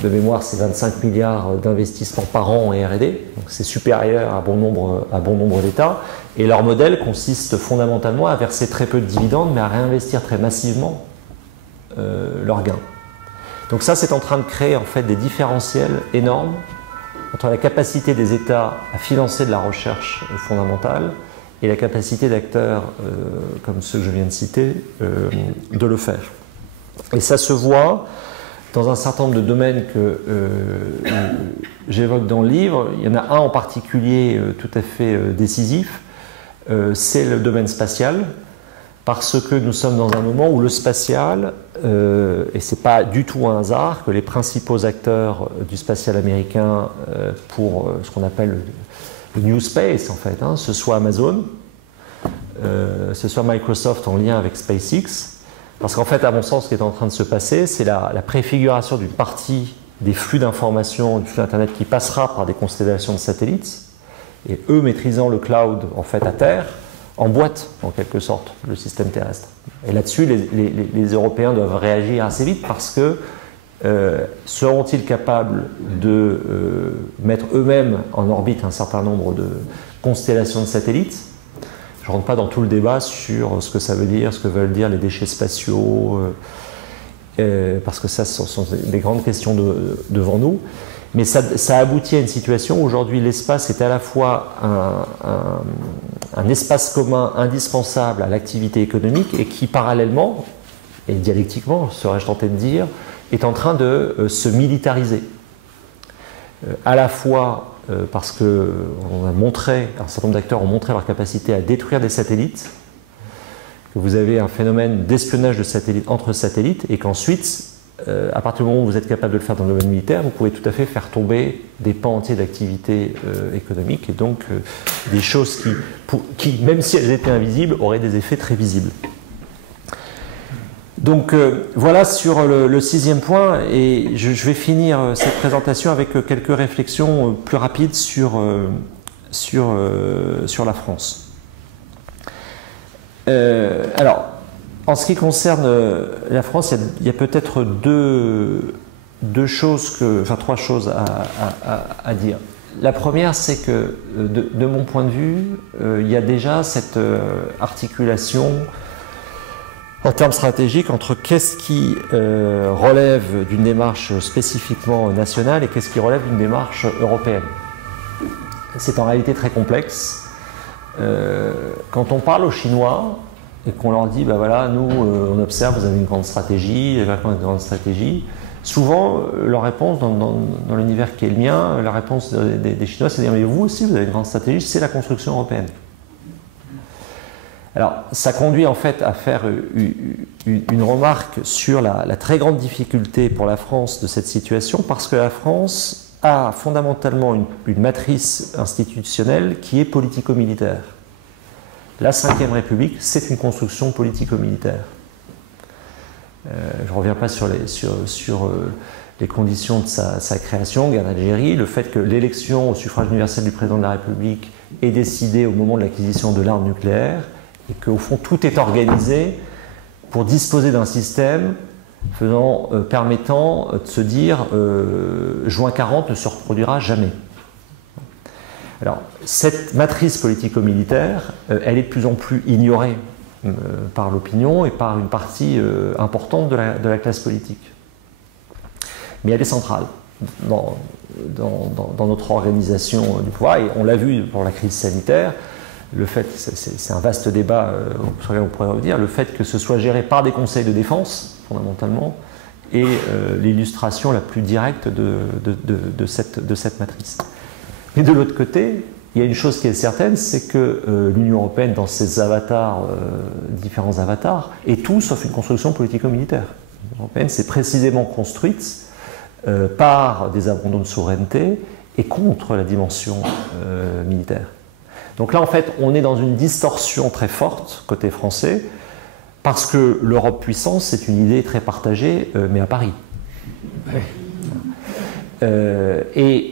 de mémoire, c'est 25 milliards d'investissements par an en R&D, donc c'est supérieur à bon nombre d'États. Et leur modèle consiste fondamentalement à verser très peu de dividendes, mais à réinvestir très massivement leurs gains. Donc ça, c'est en train de créer en fait des différentiels énormes entre la capacité des États à financer de la recherche fondamentale et la capacité d'acteurs comme ceux que je viens de citer de le faire. Et ça se voit dans un certain nombre de domaines que j'évoque dans le livre. Il y en a un en particulier tout à fait décisif, c'est le domaine spatial, parce que nous sommes dans un moment où le spatial, et ce n'est pas du tout un hasard que les principaux acteurs du spatial américain pour ce qu'on appelle le New Space, en fait, ce soit Amazon, ce soit Microsoft en lien avec SpaceX, parce qu'en fait, à mon sens, ce qui est en train de se passer, c'est la préfiguration d'une partie des flux d'informations, du flux Internet qui passera par des constellations de satellites, et eux maîtrisant le cloud en fait à terre, emboîtent en quelque sorte le système terrestre. Et là-dessus, les Européens doivent réagir assez vite parce que seront-ils capables de mettre eux-mêmes en orbite un certain nombre de constellations de satellites? Je ne rentre pas dans tout le débat sur ce que ça veut dire, ce que veulent dire les déchets spatiaux, parce que ça, ce sont des grandes questions devant nous. Mais ça aboutit à une situation où aujourd'hui l'espace est à la fois un espace commun indispensable à l'activité économique et qui parallèlement, et dialectiquement serais-je tenté de dire, est en train de se militariser. À la fois parce que un certain nombre d'acteurs ont montré leur capacité à détruire des satellites, que vous avez un phénomène d'espionnage de satellites entre satellites et qu'ensuite à partir du moment où vous êtes capable de le faire dans le domaine militaire, vous pouvez tout à fait faire tomber des pans entiers d'activité économique et donc des choses qui, même si elles étaient invisibles, auraient des effets très visibles. Donc voilà sur le 6e point, et je vais finir cette présentation avec quelques réflexions plus rapides sur la France. Alors, en ce qui concerne la France, il y a peut-être trois choses à dire. La première, c'est que de mon point de vue, il y a déjà cette articulation en termes stratégiques entre qu'est-ce qui relève d'une démarche spécifiquement nationale et qu'est-ce qui relève d'une démarche européenne. C'est en réalité très complexe. Quand on parle aux Chinois et qu'on leur dit, ben voilà, nous, on observe, vous avez une grande stratégie, souvent, leur réponse, dans l'univers qui est le mien, la réponse des Chinois, c'est de dire, mais vous aussi, vous avez une grande stratégie, c'est la construction européenne. Alors, ça conduit en fait à faire une remarque sur la très grande difficulté pour la France de cette situation, parce que la France a fondamentalement une matrice institutionnelle qui est politico-militaire. La Ve République, c'est une construction politico-militaire. Je ne reviens pas sur les conditions de sa création, guerre d'Algérie, le fait que l'élection au suffrage universel du président de la République est décidée au moment de l'acquisition de l'arme nucléaire, et qu'au fond tout est organisé pour disposer d'un système permettant de se dire juin 40 ne se reproduira jamais. Alors, cette matrice politico-militaire, elle est de plus en plus ignorée par l'opinion et par une partie importante de la classe politique. Mais elle est centrale dans notre organisation du pouvoir, et on l'a vu pour la crise sanitaire. Le fait, c'est un vaste débat sur lequel on pourrait revenir, le fait que ce soit géré par des conseils de défense, fondamentalement, est l'illustration la plus directe de cette matrice. Mais de l'autre côté, il y a une chose qui est certaine, c'est que l'Union européenne, dans ses avatars, différents avatars, est tout sauf une construction politico-militaire. L'Union européenne s'est précisément construite par des abandons de souveraineté et contre la dimension militaire. Donc là, en fait, on est dans une distorsion très forte côté français, parce que l'Europe puissance, c'est une idée très partagée, mais à Paris. Et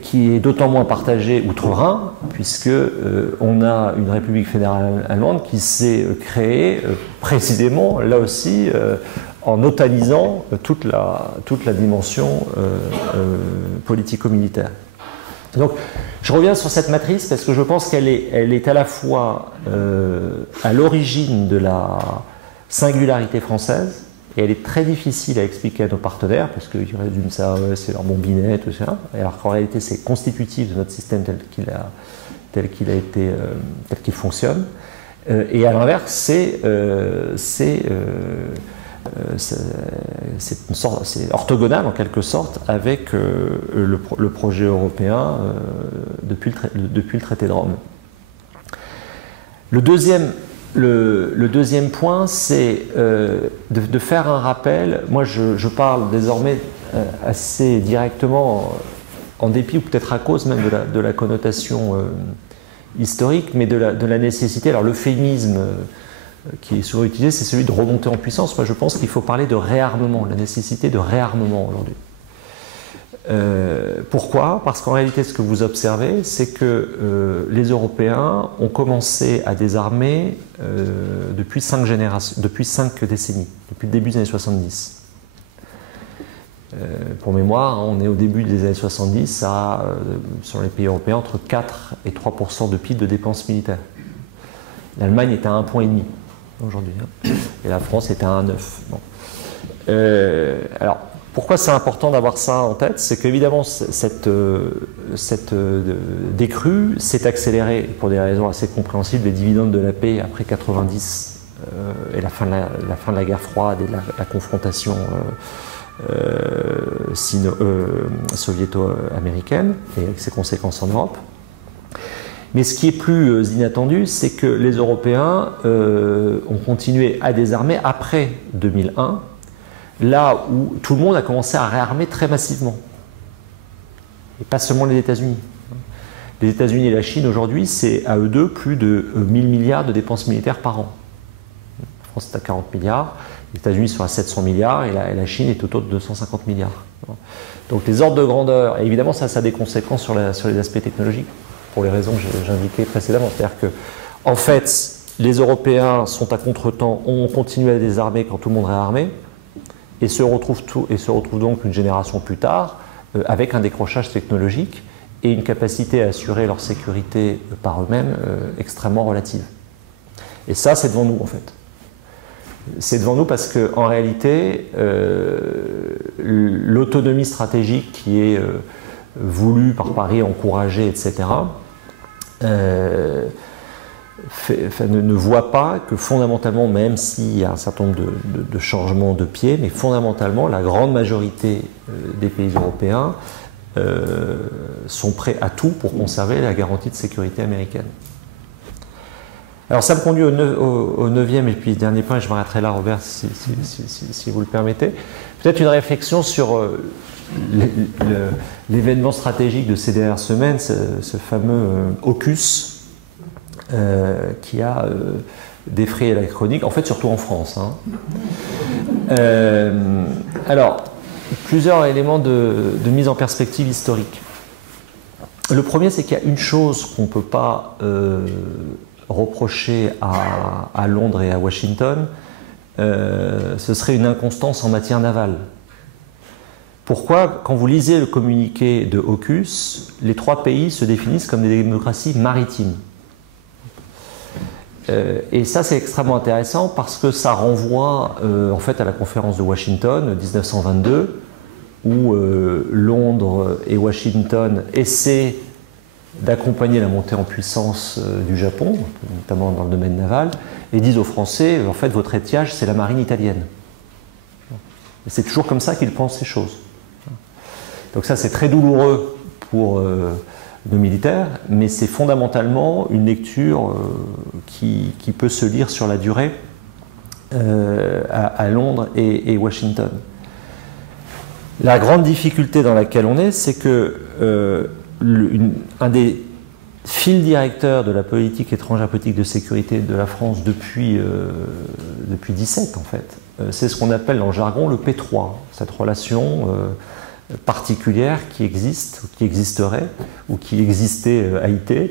qui est d'autant moins partagée outre-Rhin, puisque on a une République fédérale allemande qui s'est créée précisément, là aussi, en otanisant toute la dimension politico-militaire. Donc, je reviens sur cette matrice parce que je pense qu'elle est à la fois à l'origine de la singularité française, et elle est très difficile à expliquer à nos partenaires parce qu'ils résument ça, ouais, c'est leur bombinet, tout ça, alors qu'en réalité c'est constitutif de notre système tel qu'il fonctionne. Et à l'inverse, c'est orthogonal en quelque sorte avec le projet européen depuis le traité de Rome. Le deuxième point, c'est de faire un rappel. Moi, je parle désormais assez directement, en dépit ou peut-être à cause même de la connotation historique, mais de la nécessité. Alors, l'euphémisme qui est souvent utilisé, c'est celui de remonter en puissance. Moi, je pense qu'il faut parler de réarmement, la nécessité de réarmement aujourd'hui. Pourquoi ? Parce qu'en réalité, ce que vous observez, c'est que les Européens ont commencé à désarmer depuis 5 décennies, depuis le début des années 70. Pour mémoire, on est au début des années 70 à, sur les pays européens, entre 4 et 3% de PIB de dépenses militaires. L'Allemagne est à 1,5 point aujourd'hui, hein, et la France est à 1,9. Bon. Alors, pourquoi c'est important d'avoir ça en tête? C'est qu'évidemment, cette décrue s'est accélérée pour des raisons assez compréhensibles, les dividendes de la paix après 90 et la fin de la guerre froide et la confrontation soviéto-américaine et avec ses conséquences en Europe. Mais ce qui est plus inattendu, c'est que les Européens ont continué à désarmer après 2001, là où tout le monde a commencé à réarmer très massivement. Et pas seulement les États-Unis. Les États-Unis et la Chine, aujourd'hui, c'est à eux deux plus de 1000 milliards de dépenses militaires par an. La France est à 40 milliards, les États-Unis sont à 700 milliards et la Chine est autour de 250 milliards. Donc les ordres de grandeur, et évidemment ça a des conséquences sur les aspects technologiques, pour les raisons que j'indiquais précédemment. C'est-à-dire que, en fait, les Européens sont à contre-temps, ont continué à désarmer quand tout le monde est armé, et se retrouvent donc une génération plus tard avec un décrochage technologique et une capacité à assurer leur sécurité par eux-mêmes extrêmement relative. Et ça, c'est devant nous, en fait. C'est devant nous parce qu'en réalité, l'autonomie stratégique qui est voulue par Paris, encouragée, etc., ne voit pas que fondamentalement, même s'il y a un certain nombre de changements de pied, mais fondamentalement, la grande majorité des pays européens sont prêts à tout pour conserver la garantie de sécurité américaine. Alors ça me conduit au 9e et puis dernier point, et je m'arrêterai là, Robert, si vous le permettez. Peut-être une réflexion sur l'événement stratégique de ces dernières semaines, ce fameux AUKUS, qui a défrayé la chronique, en fait surtout en France. Hein. Alors, plusieurs éléments de mise en perspective historique. Le premier, c'est qu'il y a une chose qu'on ne peut pas reprocher à Londres et à Washington, ce serait une inconstance en matière navale. Pourquoi, quand vous lisez le communiqué de AUKUS, les trois pays se définissent comme des démocraties maritimes. Et ça, c'est extrêmement intéressant parce que ça renvoie en fait à la conférence de Washington 1922, où Londres et Washington essaient d'accompagner la montée en puissance du Japon, notamment dans le domaine naval, et disent aux Français, en fait, votre étiage, c'est la marine italienne. Et c'est toujours comme ça qu'ils pensent ces choses. Donc ça, c'est très douloureux pour nos militaires, mais c'est fondamentalement une lecture qui peut se lire sur la durée à Londres et Washington. La grande difficulté dans laquelle on est, c'est que un des fils directeurs de la politique étrangère, politique de sécurité de la France depuis 17 en fait, c'est ce qu'on appelle dans le jargon le P3, cette relation particulière qui existe, ou qui existerait, ou qui existait à IT,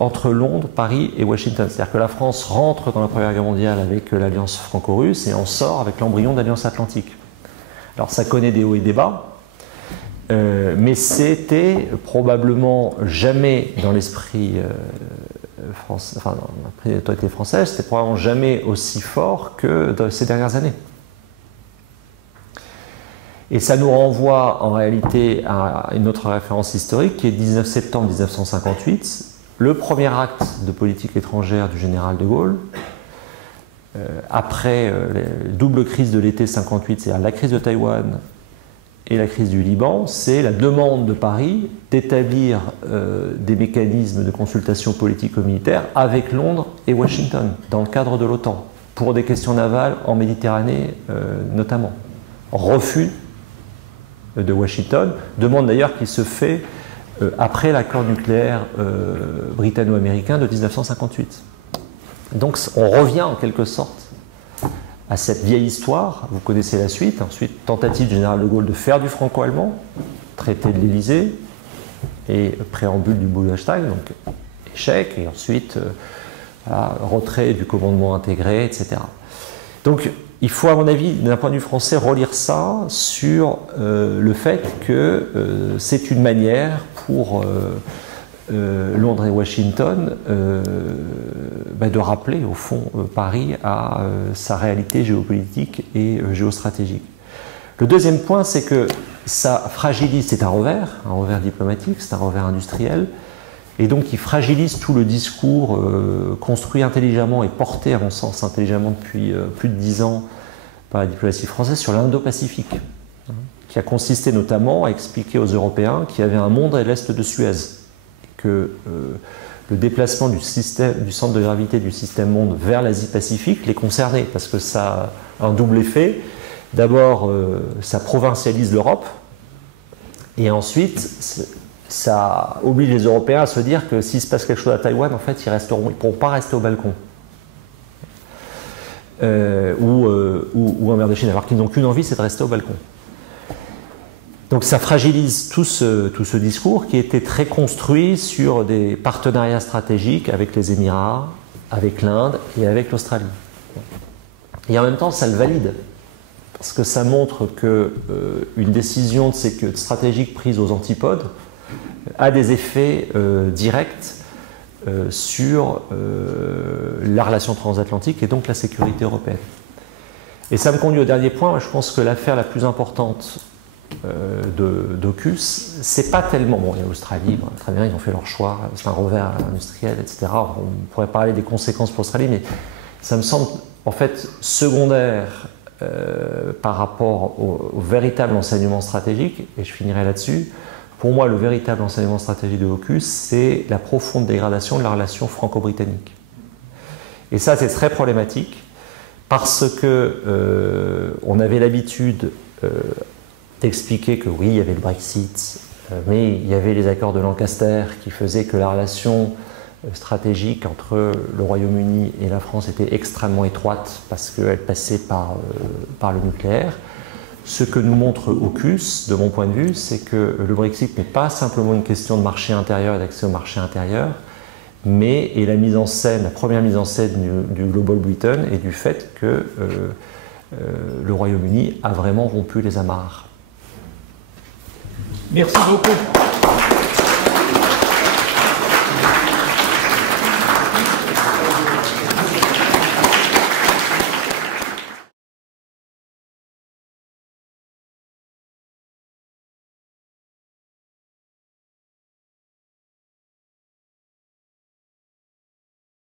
entre Londres, Paris et Washington. C'est-à-dire que la France rentre dans la Première Guerre mondiale avec l'alliance franco-russe et en sort avec l'embryon d'alliance atlantique. Alors ça connaît des hauts et des bas, mais c'était probablement jamais dans l'esprit français, enfin dans l'esprit de l'autorité française, c'était probablement jamais aussi fort que dans ces dernières années. Et ça nous renvoie en réalité à une autre référence historique qui est 19 septembre 1958, le premier acte de politique étrangère du général de Gaulle, après la double crise de l'été 58, c'est-à-dire la crise de Taïwan et la crise du Liban, c'est la demande de Paris d'établir des mécanismes de consultation politico-militaire avec Londres et Washington, dans le cadre de l'OTAN, pour des questions navales en Méditerranée notamment. Refus de Washington, demande d'ailleurs qui se fait après l'accord nucléaire britanno-américain de 1958. Donc on revient en quelque sorte à cette vieille histoire, vous connaissez la suite, ensuite tentative du général de Gaulle de faire du franco-allemand, traité de l'Élysée et préambule du Bundestag, donc échec, et ensuite retrait du commandement intégré, etc. Donc il faut, à mon avis, d'un point de vue français, relire ça sur le fait que c'est une manière pour Londres et Washington de rappeler, au fond, Paris à sa réalité géopolitique et géostratégique. Le deuxième point, c'est que ça fragilise, c'est un revers diplomatique, c'est un revers industriel, et donc il fragilise tout le discours construit intelligemment et porté, à mon sens, intelligemment depuis plus de 10 ans par la diplomatie française sur l'Indo-Pacifique, qui a consisté notamment à expliquer aux Européens qu'il y avait un monde à l'est de Suez, et que le déplacement du centre de gravité du système monde vers l'Asie-Pacifique les concernait, parce que ça a un double effet. D'abord, ça provincialise l'Europe, et ensuite, ça oblige les Européens à se dire que s'il se passe quelque chose à Taïwan, en fait, ils ne pourront pas rester au balcon. Ou en mer de Chine, alors qu'ils n'ont qu'une envie, c'est de rester au balcon. Donc ça fragilise tout ce discours qui était très construit sur des partenariats stratégiques avec les Émirats, avec l'Inde et avec l'Australie. Et en même temps, ça le valide, parce que ça montre qu'une décision stratégique prise aux antipodes a des effets directs sur la relation transatlantique et donc la sécurité européenne. Et ça me conduit au dernier point. Je pense que l'affaire la plus importante d'AUKUS, c'est pas tellement... Bon, il y a l'Australie, très bien, ils ont fait leur choix, c'est un revers industriel, etc. On pourrait parler des conséquences pour l'Australie, mais ça me semble en fait secondaire par rapport au véritable enseignement stratégique, et je finirai là-dessus. Pour moi, le véritable enseignement stratégique de AUKUS, c'est la profonde dégradation de la relation franco-britannique. Et ça, c'est très problématique, parce que on avait l'habitude d'expliquer que oui, il y avait le Brexit, mais il y avait les accords de Lancaster qui faisaient que la relation stratégique entre le Royaume-Uni et la France était extrêmement étroite parce qu'elle passait par le nucléaire. Ce que nous montre AUKUS, de mon point de vue, c'est que le Brexit n'est pas simplement une question de marché intérieur et d'accès au marché intérieur, mais est la mise en scène, la première mise en scène du Global Britain et du fait que le Royaume-Uni a vraiment rompu les amarres. Merci beaucoup.